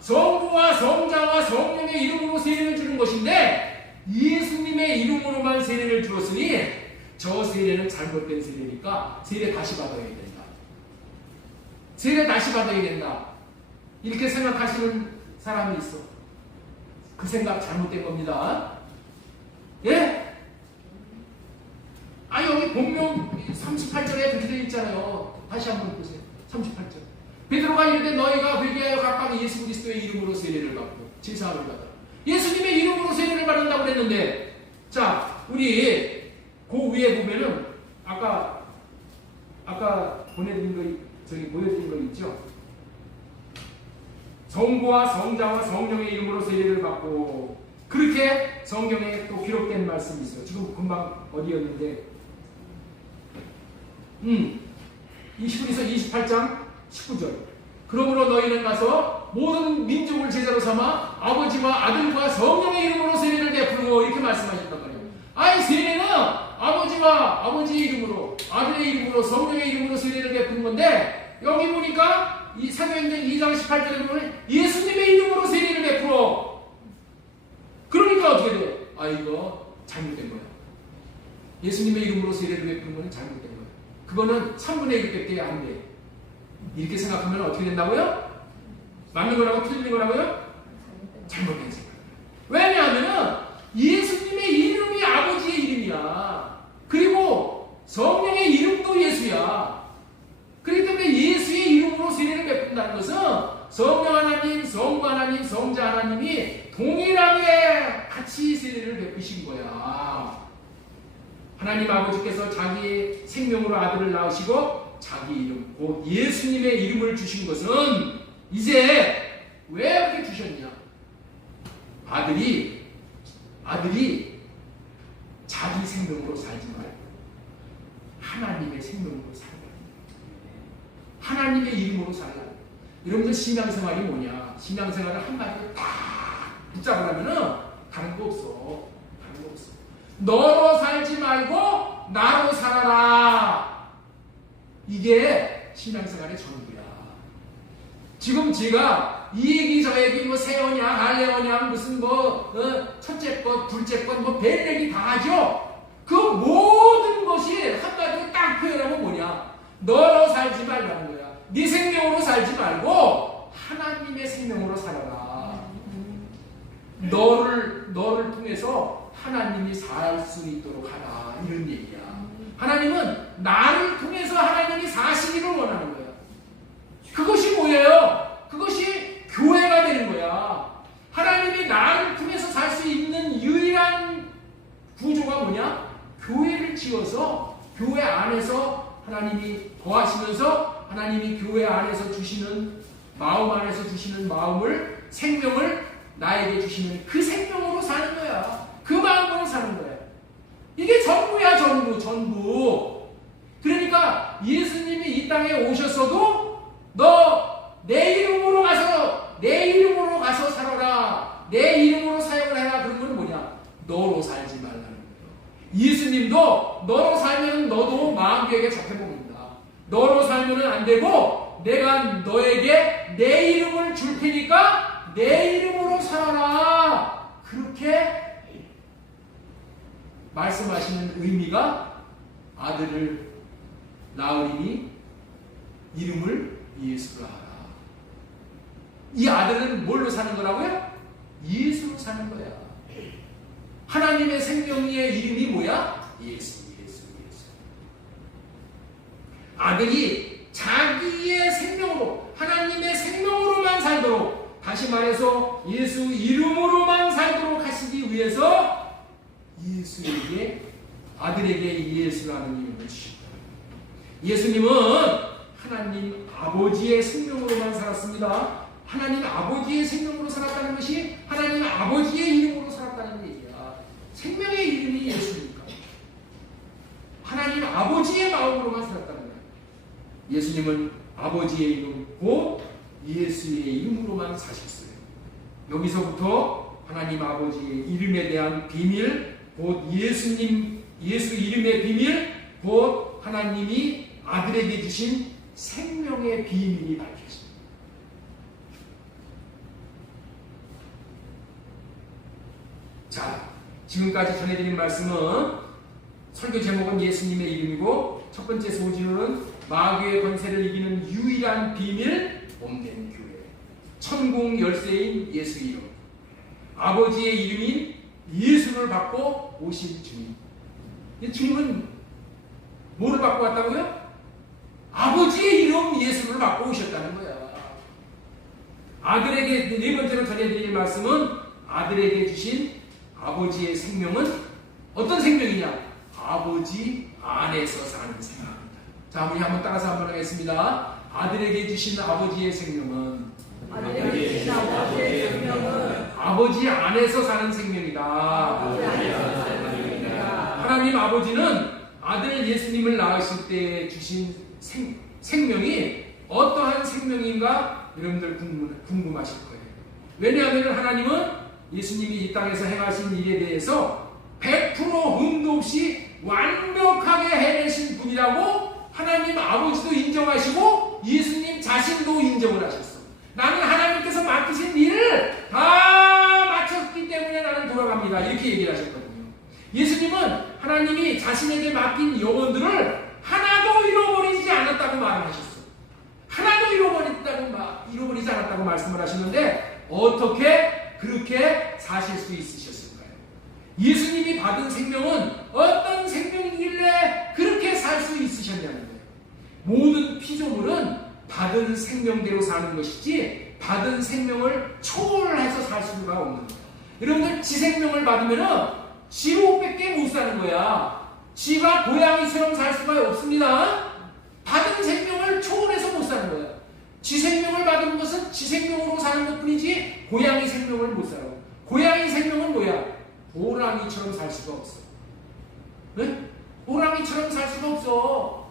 성부와 성자와 성령의 이름으로 세례를 주는 것인데 예수님의 이름으로만 세례를 주었으니 저 세례는 잘못된 세례니까 세례 다시 받아야 된다. 세례 다시 받아야 된다. 이렇게 생각하시는 사람이 있어. 그 생각 잘못된 겁니다. 예? 여기 본명 38절에 그렇게 되어 있잖아요. 다시 한번 보세요. 38절. 베드로가 이르되 너희가 회개하여 각각 예수 그리스도의 이름으로 세례를 받고 제사함을 받아. 예수님의 이름으로 세례를 받는다고 그랬는데, 자, 우리 그 위에 보면은 아까 보내드린 거 보여드린 거 있죠? 성부와 성자와 성령의 이름으로 세례를 받고, 그렇게 성경에 또 기록된 말씀이 있어요. 지금 금방 어디였는데 20분에서 28장 19절. 그러므로 너희는 가서 모든 민족을 제자로 삼아 아버지와 아들과 성령의 이름으로 세례를 베푸고 이렇게 말씀하셨단 말이에요. 세례는 아버지의 이름으로, 아들의 이름으로, 성령의 이름으로 세례를 베푸는 건데, 여기 보니까 이 사도행전 2장 18절에 보면 예수님의 이름으로 세례를 베풀어. 그러니까 어떻게 돼? 이거 잘못된 거야. 예수님의 이름으로 세례를 베푸는 건 잘못된 거야. 그거는 3분의 1밖에 안 돼. 이렇게 생각하면 어떻게 된다고요? 맞는 거라고 틀린 거라고요? 잘못된 생각. 왜냐하면 예수님의 이름이 아버지의 이름이야. 그리고 성령의 이름도 예수야. 그렇기 때문에 예수의 이름으로 세례를 베푼다는 것은 성령 하나님, 성부 하나님, 성자 하나님이 동일하게 같이 세례를 베푸신 거야. 하나님 아버지께서 자기 생명으로 아들을 낳으시고 자기 이름, 곧 예수님의 이름을 주신 것은 이제 왜 이렇게 주셨냐? 아들이 자기 생명으로 살지 말고 하나님의 생명으로 살라. 하나님의 이름으로 살라. 여러분들 신앙생활이 뭐냐? 신앙생활을 한마디로 딱 붙잡으려면은 다른 거 없어. 너로 살지 말고 나로 살아라. 이게 신앙생활의 전부야. 지금 제가 이 얘기 저 얘기 새 언약, 할례 언약, 무슨 첫째 것, 둘째 것, 별 얘기 다 하죠. 그 모든 것이 한마디로 딱 표현하면 뭐냐? 너로 살지 말라는 거야. 네 생명으로 살지 말고 하나님의 생명으로 살아라. 너를 통해서 하나님이 살 수 있도록 하라. 이런 얘기야. 하나님은 나를 통해서 하나님이 사시기를 원하는 거야. 그것이 뭐예요? 그것이 교회가 되는 거야. 하나님이 거하시면서 하나님이 교회 안에서 주시는 마음 안에서 주시는 마음을 생명을 나에게 주시는 그 생명으로 사는 거야. 그 마음으로 사는 거야. 이게 전부야, 전부. 그러니까 예수님이 이 땅에 오셨어도 너 내 이름으로 가서 살아라. 내 이름으로 사역을 해라. 그런 건 뭐냐? 너로 살지 말라는 거예요. 예수님도 너로 살면 너도 마귀에게 잡혀먹는다. 너로 살면 안 되고 내가 너에게 내 이름을 줄 테니까 내 이름으로 살아라. 그렇게 말씀하시는 의미가 아들을 낳으리니 이름을 예수라 하라. 이 아들은 뭘로 사는 거라고요? 예수로 사는 거야. 하나님의 생명의 이름이 뭐야? 예수. 아들이 자기의 생명으로, 하나님의 생명으로만 살도록, 다시 말해서 예수 이름으로만 살도록 하시기 위해서 아들에게 예수라는 이름을 주셨다. 예수님은 하나님 아버지의 생명으로만 살았습니다. 하나님 아버지의 생명으로 살았다는 것이 하나님 아버지의 이름으로 살았다는 얘기야. 생명의 이름이 예수니까. 하나님 아버지의 마음으로만 살았다는 거야. 예수님은 아버지의 이름, 곧 예수의 이름으로만 사셨어요. 여기서부터 하나님 아버지의 이름에 대한 비밀, 곧 예수 이름의 비밀, 곧 하나님이 아들에게 주신 생명의 비밀이 밝혀집니다. 자, 지금까지 전해드린 말씀은 설교 제목은 예수님의 이름이고 첫 번째 소지는 마귀의 권세를 이기는 유일한 비밀, 몸된 교회, 천국 열쇠인 예수 이름, 아버지의 이름인 예수를 받고 오신 주님. 이 주님은 뭐를 받고 왔다고요? 아버지의 이름 예수를 받고 오셨다는 거야. 아들에게, 네 번째로 전해드릴 말씀은 아들에게 주신 아버지의 생명은 어떤 생명이냐? 아버지 안에서 사는 생명입니다. 자, 우리 한번 따라서 한번 하겠습니다. 아들에게 주신 아버지의 생명은 아버지 안에서 사는 생명이다. 하나님 아버지는 아들 예수님을 낳으실 때 주신 생명이 어떠한 생명인가 여러분들 궁금하실 거예요. 왜냐하면 하나님은 예수님이 이 땅에서 행하신 일에 대해서 100% 흠도 없이 완벽하게 해내신 분이라고 하나님 아버지도 인정하시고 예수님 자신도 인정을 하셨어. 나는 하나님께서 맡기신 일을 다 마쳤기 때문에 나는 돌아갑니다. 이렇게 얘기를 하셨거든요. 예수님은 하나님이 자신에게 맡긴 영혼들을 하나도 잃어버리지 않았다고 말을 하셨어. 하나도 잃어버리지 않았다고 말씀을 하시는데 어떻게 그렇게 사실 수 있으셨을까요? 예수님이 받은 생명은 어떤 생명이길래 그렇게 살 수 있으셨냐는 거예요. 모든 피조물은 받은 생명대로 사는 것이지 받은 생명을 초월해서 살 수가 없는 거예요. 여러분들 지 생명을 받으면은 지로밖에 못 사는 거야. 지가 고양이처럼 살 수가 없습니다. 받은 생명을 초월해서 못 사는 거야. 지 생명을 받은 것은 지 생명으로 사는 것뿐이지 고양이 생명을 못 살아. 고양이 생명은 뭐야? 호랑이처럼 살 수가 없어. 네? 호랑이처럼 살 수가 없어.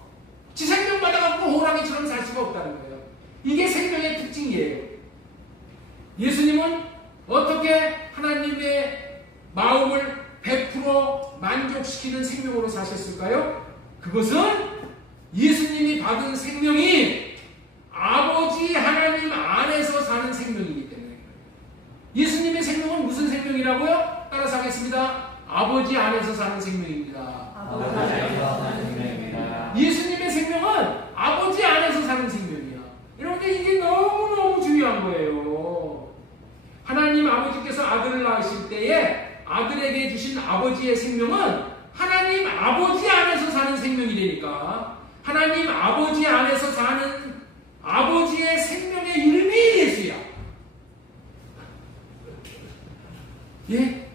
지 생명 받아갖고 호랑이처럼 살 수가 없다는 거예요. 이게 생명의 특징이에요. 예수님은 어떻게 하나님의 마음을 100% 만족시키는 생명으로 사셨을까요? 그것은 예수님이 받은 생명이 아버지 하나님 안에서 사는 생명이기 때문에. 예수님의 생명은 무슨 생명이라고요? 따라서 하겠습니다. 아버지 안에서 사는 생명입니다. 예수님의 생명은 아버지 안에서 사는 생명이야. 여러분들 이게 너무너무 중요한 거예요. 하나님 아버지께서 아들을 낳으실 때에 아들에게 주신 아버지의 생명은 하나님 아버지 안에서 사는 생명이 되니까 하나님 아버지 안에서 사는 아버지의 생명의 이름이 예수야. 예?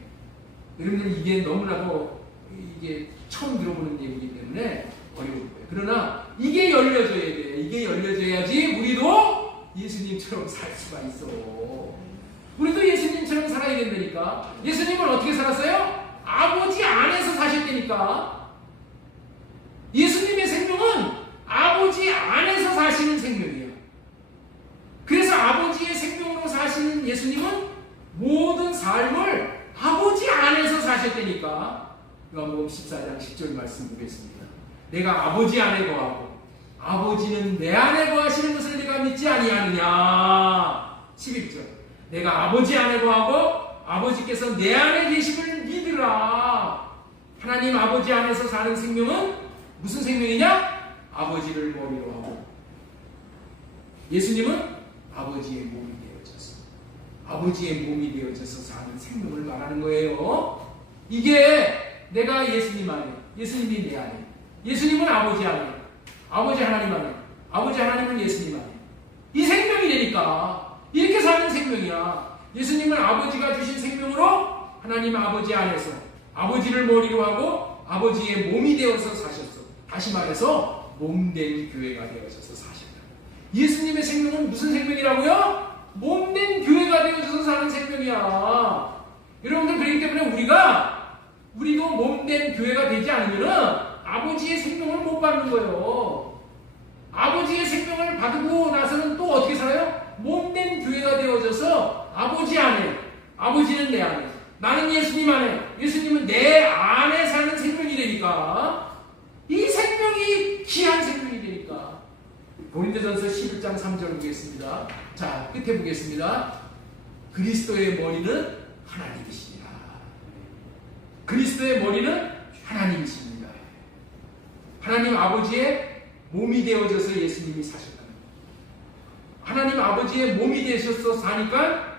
여러분들 이게 너무나도 이게 처음 들어보는 얘기이기 때문에 어려울 거예요. 이게 열려져야지 우리도 예수님처럼 살 수가 있어. 우리도 예수님처럼 살아야 된다니까. 예수님은 어떻게 살았어요? 아버지 안에서 사셨다니까. 예수님의 생명은 아버지 안에서 사시는 생명이에요. 그래서 아버지의 생명으로 사시는 예수님은 모든 삶을 아버지 안에서 사셨다니까. 요한복음 14장 10절 말씀 보겠습니다. 내가 아버지 안에 거하고 아버지는 내 안에 거하시는 것을 내가 믿지 아니하느냐. 11절 내가 아버지 안에 거하고 아버지께서 내 안에 계심을 믿으라. 하나님 아버지 안에서 사는 생명은 무슨 생명이냐? 아버지를 머리로 하고 예수님은 아버지의 몸이 되어져서 아버지의 몸이 되어져서 사는 생명을 말하는 거예요. 이게 내가 예수님 안에, 예수님이 내 안에, 예수님은 아버지 안에, 아버지 하나님 안에, 아버지 하나님은 예수님 안에. 이 생명이 되니까 이렇게 사는 생명이야. 예수님은 아버지가 주신 생명으로 하나님 아버지 안에서 아버지를 머리로 하고 아버지의 몸이 되어서 사셨어. 다시 말해서 몸된 교회가 되어져서 사셨다. 예수님의 생명은 무슨 생명이라고요? 몸된 교회가 되어져서 사는 생명이야. 여러분들, 그렇기 때문에 우리도 몸된 교회가 되지 않으면 아버지의 생명을 못 받는 거예요. 아버지의 생명을 받고 나서는 또 어떻게 살아요? 몸된 교회가 되어져서 아버지 안에, 아버지는 내 안에, 나는 예수님 안에, 예수님은 내 안에 사는 생명이 되니까 이 생명이 귀한 생명이 되니까. 고린도전서 11장 3절 보겠습니다. 자, 끝에 보겠습니다. 그리스도의 머리는 하나님이십니다. 그리스도의 머리는 하나님이십니다. 하나님 아버지의 몸이 되어져서 예수님이 사셨다. 하나님 아버지의 몸이 되셔서 사니까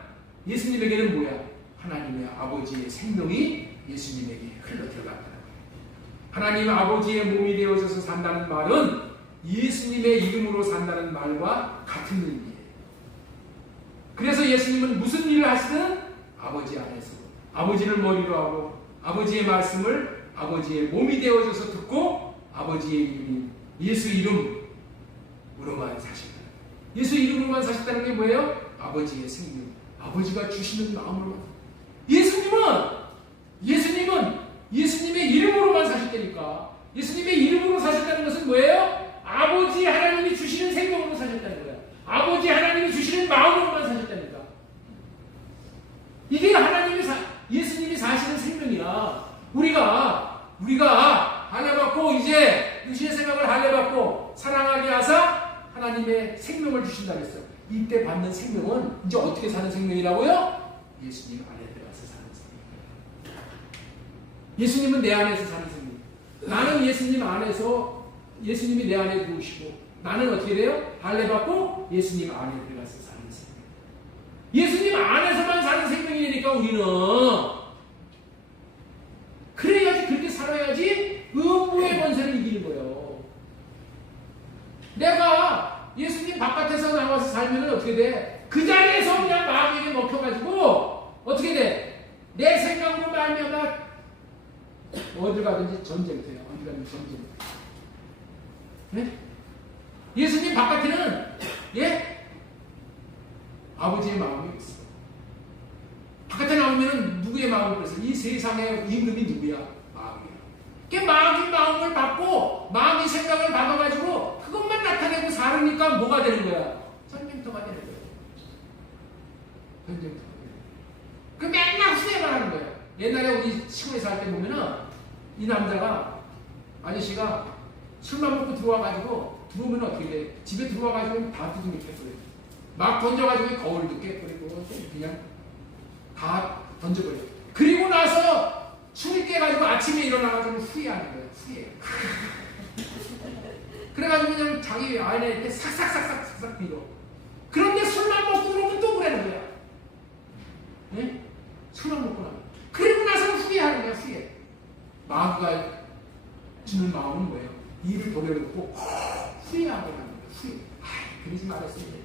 예수님에게는 뭐야? 하나님의 아버지의 생명이 예수님에게 흘러 들어갔다. 하나님 아버지의 몸이 되어져서 산다는 말은 예수님의 이름으로 산다는 말과 같은 의미예요. 그래서 예수님은 무슨 일을 하시든 아버지 안에서 아버지를 머리로 하고 아버지의 말씀을 아버지의 몸이 되어져서 듣고 아버지의 이름인 예수 이름으로만 사신다. 예수 이름으로만 사셨다는 게 뭐예요? 아버지의 생명, 아버지가 주시는 마음으로. 예수님은 예수님의 이름으로만 사셨다니까. 예수님의 이름으로 사셨다는 것은 뭐예요? 아버지 하나님이 주시는 생명으로 사셨다는 거야. 아버지 하나님이 주시는 마음으로만 사셨다니까. 이게 예수님이 사시는 생명이야. 우리가 할례받고 이제 육신의 생각을 할례받고 사랑하게 하사 하나님의 생명을 주신다 그랬어요. 이때 받는 생명은 이제 어떻게 사는 생명이라고요? 예수님 안에 들어가서 사는 생명. 예수님은 내 안에서 사는 생명. 나는 예수님 안에서, 예수님이 내 안에 들어오시고 나는 어떻게 돼요? 할례받고 예수님 안에 들어가서 사는 생명. 예수님 안에서만 사는 생명이니까 우리는 그래야지, 그렇게 살아야지 음부의 권세를 이기는 거예요. 내가 예수님 바깥에서 나와서 살면 어떻게 돼? 그 자리에서 그냥 마음에게 먹혀가지고 어떻게 돼? 내 생각으로 말미암아 어딜 가든지 전쟁터야. 어디 가든지 전쟁터. 네? 예수님 바깥에는 아버지의 마음이 있어. 바깥에 나오면 누구의 마음을 그래서 이 세상의 이름이 누구야? 마음이야. 그 마음을 받고 마음이 생각을 받아가지고 그것만 나타내고 살으니까 뭐가 되는 거야? 전쟁터가 되는 거야. 전쟁터가 되는 거야. 그 맨날 후회만 하는 거야. 옛날에 우리 시골에 살 때 보면은 이 남자가, 아저씨가 술만 먹고 들어와가지고 들어오면 어떻게 돼? 집에 들어와가지고 다 두둥이 깨버려. 막 던져가지고 거울도 깨버리고 그냥 다 던져버려. 그리고 나서 술이 깨가지고 아침에 일어나가지고 후회하는 거야. 후회. 그래가지고 그냥 자기 아내한테 싹싹 빌어. 그런데 술만 먹고 들어오면 또 그러는 거야. 네? 술만 먹고 나면. 그리고 나서 후회하는 거야. 후회. 마귀가 주는 마음은 뭐예요? 입을 벌여놓고 후회하고 하는 거야. 후회. 그러지 말았어야 돼.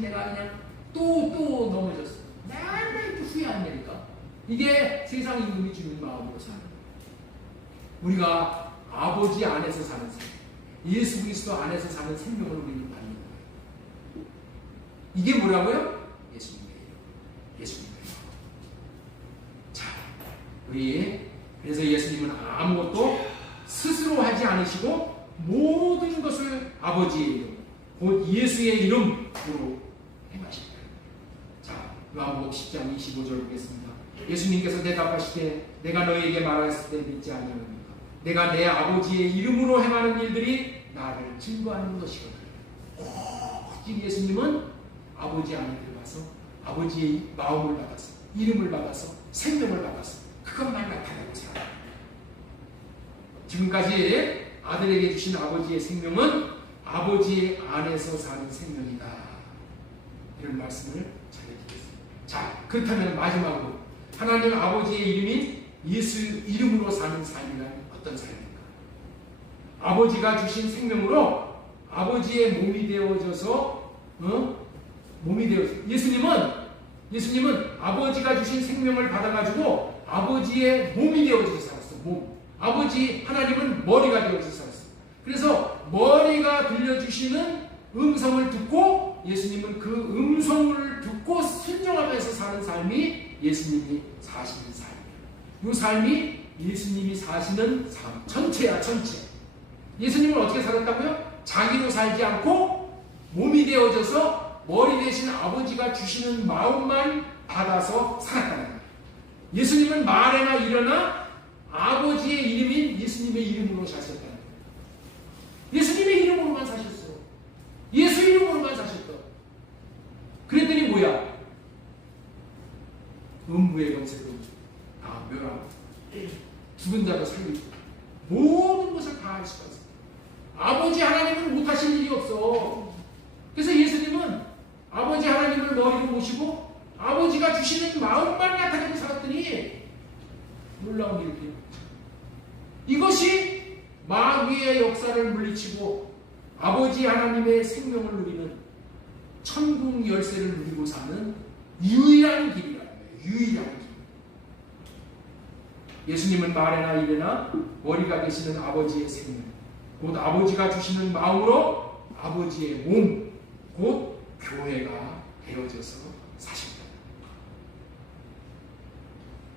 내가 그냥 또 넘어졌어. 맨날 또 후회한다니까. 이게 세상 임금이 주는 마음으로 사는 거예요. 우리가 아버지 안에서 사는 삶. 예수 그리스도 안에서 사는 생명을 우리는 받는 거예요. 이게 뭐라고요? 예수님의 이름. 예수님의 이름. 자, 우리 그래서 예수님은 아무것도 스스로 하지 않으시고 모든 것을 아버지의 이름, 곧 예수의 이름으로 행하십니다. 자, 요한복음 10장 25절 보겠습니다. 예수님께서 대답하시되 내가 너희에게 말했을 때 믿지 아니하느냐. 내가 내 아버지의 이름으로 행하는 일들이 나를 증거하는 것이거든. 오직 예수님은 아버지 안에 들어가서 아버지의 마음을 받아서 이름을 받아서 생명을 받아서 그것만 나타내고 살아요. 지금까지 아들에게 주신 아버지의 생명은 아버지 안에서 사는 생명이다. 이런 말씀을 전해드리겠습니다. 자, 그렇다면 마지막으로 하나님 아버지의 이름인 예수 이름으로 사는 삶이란 어떤 삶입니까? 아버지가 주신 생명으로 아버지의 몸이 되어져서 몸이 되어서 예수님은 아버지가 주신 생명을 받아가지고 아버지의 몸이 되어져서 살았어. 몸. 아버지 하나님은 머리가 되어져서 살았어. 그래서 머리가 들려주시는 음성을 듣고 예수님은 그 음성을 듣고 순종하면서 사는 삶이 예수님이 사시는 삶이에요. 이 삶이 예수님이 사시는 삶 전체야, 전체. 예수님은 어떻게 살았다고요? 자기로 살지 않고 몸이 되어져서 머리 대신 아버지가 주시는 마음만 받아서 살았다는 거예요. 예수님은 말에나 일어나 아버지의 이름인 예수님의 이름으로 사셨다는 거예요. 예수님의 이름으로만 사셨어. 예수 이름으로만 사셨다. 그랬더니 뭐야? 음부의 권세도 다 멸하고 죽은 자도 살리고 모든 것을 다 할 수가 있어. 아버지 하나님은 못하실 일이 없어. 그래서 예수님은 아버지 하나님을 머리로 모시고 아버지가 주시는 마음만 나타내고 살았더니 놀라운 일이에요. 이것이 마귀의 역사를 물리치고 아버지 하나님의 생명을 누리는 천국 열쇠를 누리고 사는 유일한 길이라는 거예요. 유일한 길. 예수님은 말에나 이래나 머리가 되시는 아버지의 생명, 곧 아버지가 주시는 마음으로 아버지의 몸, 곧 교회가 되어져서 사십니다.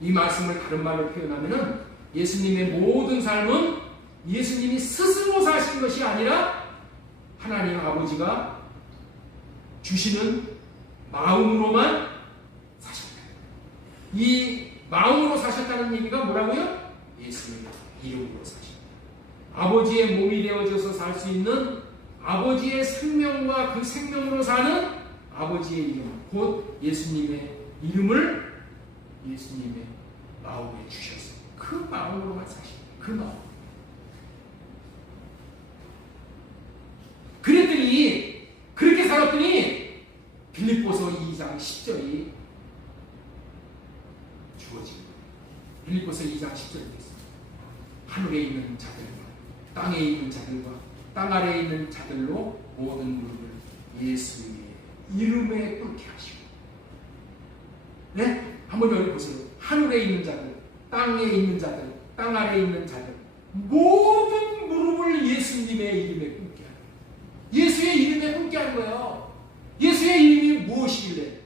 이 말씀을 다른 말로 표현하면 예수님의 모든 삶은 예수님이 스스로 사신 것이 아니라 하나님 아버지가 주시는 마음으로만 사셨다. 이 마음으로 사셨다는 얘기가 뭐라고요? 예수님의 이름으로 사셨다. 아버지의 몸이 되어져서 살 수 있는 아버지의 생명과 그 생명으로 사는 아버지의 이름, 곧 예수님의 이름을 예수님의 마음에 주셨어요. 그 마음으로만 사십니다. 그 마음. 그랬더니 그렇게 살았더니 빌립보서 2장 10절이 주어집니다. 빌립보서 2장 10절이 있습니다. 하늘에 있는 자들과 땅에 있는 자들과 땅 아래에 있는 자들로 모든 무릎을 예수의 이름에 꿇게 하시고. 네? 한번 여기 보세요. 하늘에 있는 자들, 땅에 있는 자들, 땅 아래에 있는 자들, 모든 무릎을 예수님의 이름에 꿇게 하는 거예요. 예수의 이름에 꿇게 하는 거예요. 예수의 이름이 무엇이길래?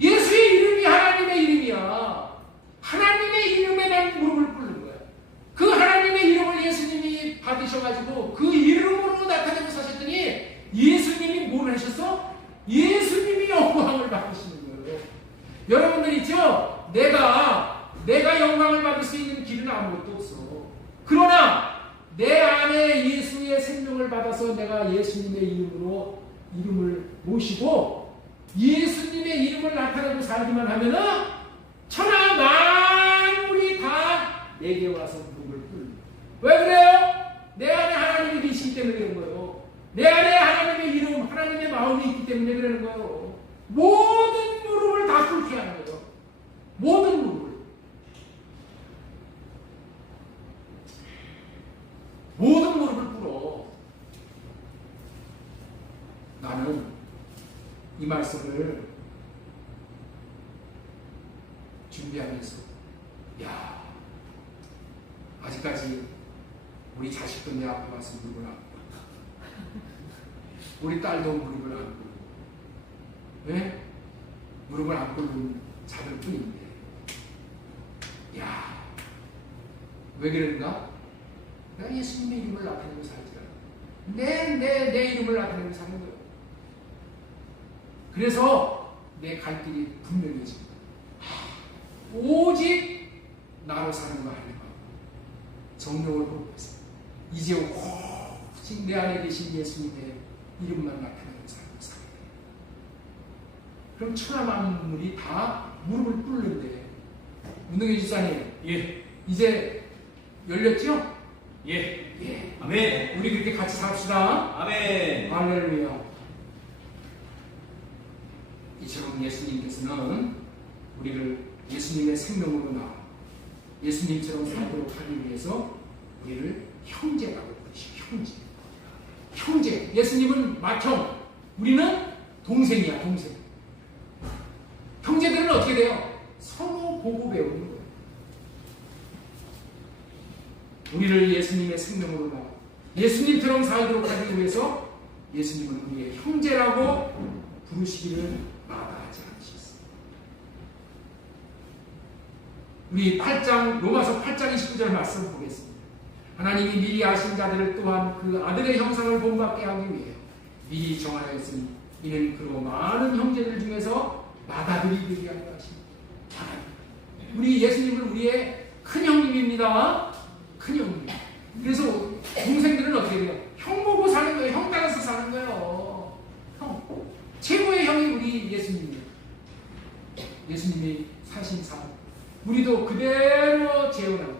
예수의 이름이 하나님의 이름이야. 하나님의 이름에 난 무릎을 꿇는 거야. 그 하나님의 이름을 예수님이 받으셔가지고 그 이름으로 나타내고 사셨더니 예수님이 뭘 하셨어? 예수님이 영광을 받으시는 거예요. 여러분들 있죠? 내가 영광을 받을 수 있는 길은 아무것도 없어. 그러나 내 안에 예수의 생명을 받아서 내가 예수님의 이름으로 이름을 모시고 예수님의 이름을 나타내고 살기만 하면은 천하 만물이 다 내게 와서 무릎을 꿇는. 왜 그래요? 내 안에 하나님이 계시기 때문에 그런 거예요. 내 안에 하나님의 이름, 하나님의 마음이 있기 때문에 그러는 거예요. 모든 무릎을 다 꿇게 하는 거예요. 모든 무릎을. 모든 무릎을 꿇어. 나는 이 말씀을 준비하면서 아직까지 우리 자식도 내 앞에 와서 물구나 우리 딸도 무릎을 안고, 네? 무릎을 안고 있는 자들 뿐인데, 야, 왜 그런가? 내가 예수님의 이름을 나타내고 살지라. 내 이름을 나타내고 사는 거예요. 그래서 내 갈 길이 분명해집니다. 오직 나로 사는 거 하려고 정령을 호흡해서 이제 오직 내 안에 계신 예수님의 이름만 나타내고 살아요. 그럼 천하 만물이 다 무릎을 꿇는데, 운동회 집사님, 예. 이제 열렸죠? 예. 예. 아멘. 우리 그렇게 같이 삽시다. 아멘. 할렐루야. 이처럼 예수님께서는 우리를 예수님의 생명으로 낳아 예수님처럼 살도록 하기 위해서 우리를 형제라고 부르시죠. 형제. 형제. 예수님은 맏형, 우리는 동생이야, 동생. 형제들은 어떻게 돼요? 서로 보고 배우는 거예요. 우리를 예수님의 생명으로 낳아 예수님처럼 살도록 하기 위해서 예수님은 우리의 형제라고 부르시기를 마다하지 않으셨습니다. 우리 로마서 8장 29절 말씀 보겠습니다. 하나님이 미리 아신 자들을 또한 그 아들의 형상을 본받게 하기 위해 미리 정하였으니 이는 그로 많은 형제들 중에서 맏아들이 되게 하려 하십니다. 우리 예수님은 우리의 큰 형님입니다. 큰 형님. 그래서 동생들은 어떻게 돼요? 형 보고 사는 거예요. 형 따라서 사는 거예요. 형. 최고의 형이 우리 예수님이에요. 예수님이 사신 삶. 우리도 그대로 재현합니다.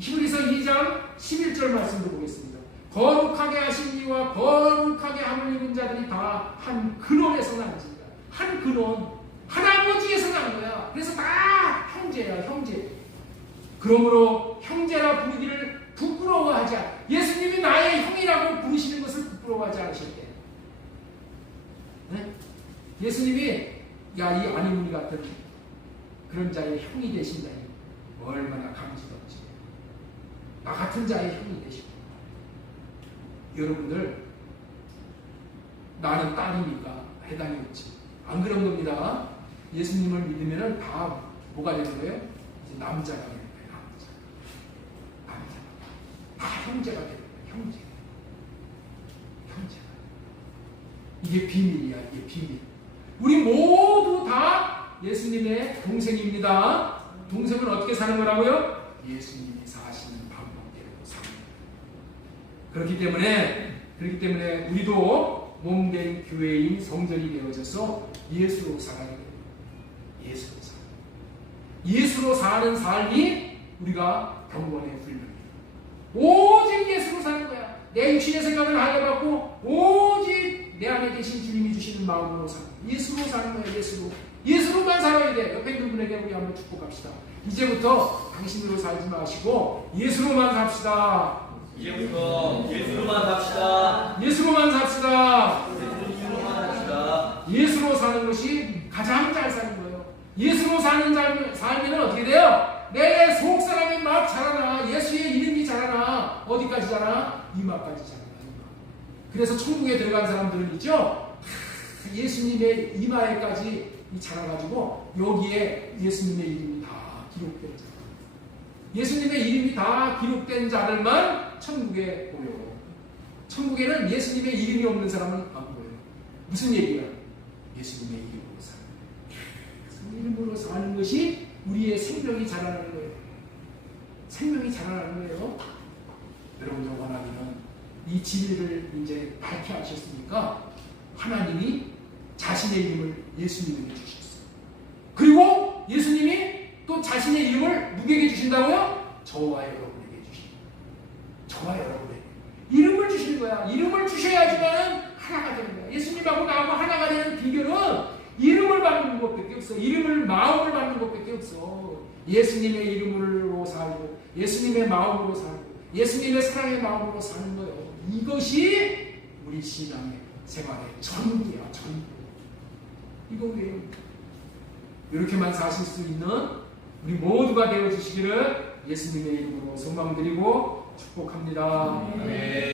히브리서 2장 11절 말씀도 보겠습니다. 거룩하게 하신 이와 거룩하게 함을 입은 자들이 다 한 근원에서 난지니라. 한 근원. 할아버지에서 난 거야. 그래서 다 형제야, 형제. 그러므로 형제라 부르기를 부끄러워하지 않아. 예수님이 나의 형이라고 부르시는 것을 부끄러워하지 않으셨대. 네? 예수님이 야, 이 아니무니 같은 그런 자의 형이 되신다니 얼마나 감지덕지. 나 같은 자의 형이 되시고. 여러분들, 나는 딸이니까 해당이 없지. 안 그런 겁니다. 예수님을 믿으면 다 뭐가 되는 거예요? 이제 남자가 되는 거예요. 남자. 다 형제가 되는 거예요. 형제. 이게 비밀이야. 이게 비밀. 우리 모두 다 예수님의 동생입니다. 동생은 어떻게 사는 거라고요? 예수님이 사시는 방법대로 사는 거예요. 그렇기 때문에 우리도 몸된 교회인 성전이 되어져서 예수로 살아야 돼요. 예수로 살아. 예수로 사는 삶이 우리가 경건의 훈련이에요. 오직 예수로 사는 거야. 내 육신의 생각을 하려고 오직 내 안에 계신 주님이 주시는 마음으로 사는 거야. 예수로 사는 거야. 예수로만 살아야 돼. 옆에 있는 분에게 우리 한번 축복합시다. 이제부터 당신으로 살지 마시고 예수로만 삽시다. 이제부터 예수로만 삽시다. 예수로만 삽시다. 예수로만 삽시다. 예수로 사는 것이 가장 잘 사는 거예요. 예수로 사는 삶에는 어떻게 돼요? 내 속 사람이 막 자라나. 예수의 이름이 자라나. 어디까지 자라나? 이마까지 자라나. 그래서 천국에 들어간 사람들은 있죠? 예수님의 이마에까지 자라가지고 여기에 예수님의 이름이 다 기록된 자. 예수님의 이름이 다 기록된 자들만 천국에 보여요. 천국에는 예수님의 이름이 없는 사람은 안 보여요. 무슨 얘기야? 예수님의 이름으로 사는 거예요. 이름으로 사는 것이 우리의 생명이 자라나는 거예요. 생명이 자라나는 거예요. 여러분들 원하면 이 진리를 이제 밝혀하셨으니까 하나님이 자신의 이름을 예수님에게 주셨어요. 그리고 예수님이 또 자신의 이름을 누구에게 주신다고요? 저와 여러분에게 주십니다. 저와 여러분에게 이름을 주시는 거야. 이름을 주셔야지만 하나가 되는 거야. 예수님하고 나하고 하나가 되는 비결은 이름을 받는 것밖에 없어. 이름을 마음을 받는 것밖에 없어. 예수님의 이름으로 살고 예수님의 마음으로 살고 예수님의 사랑의 마음으로 사는 거예요. 이것이 우리 신앙의 생활의 전부야. 전부. 이거 왜요? 이렇게만 사실 수 있는 우리 모두가 되어주시기를 예수님의 이름으로 소망드리고 축복합니다. 아멘.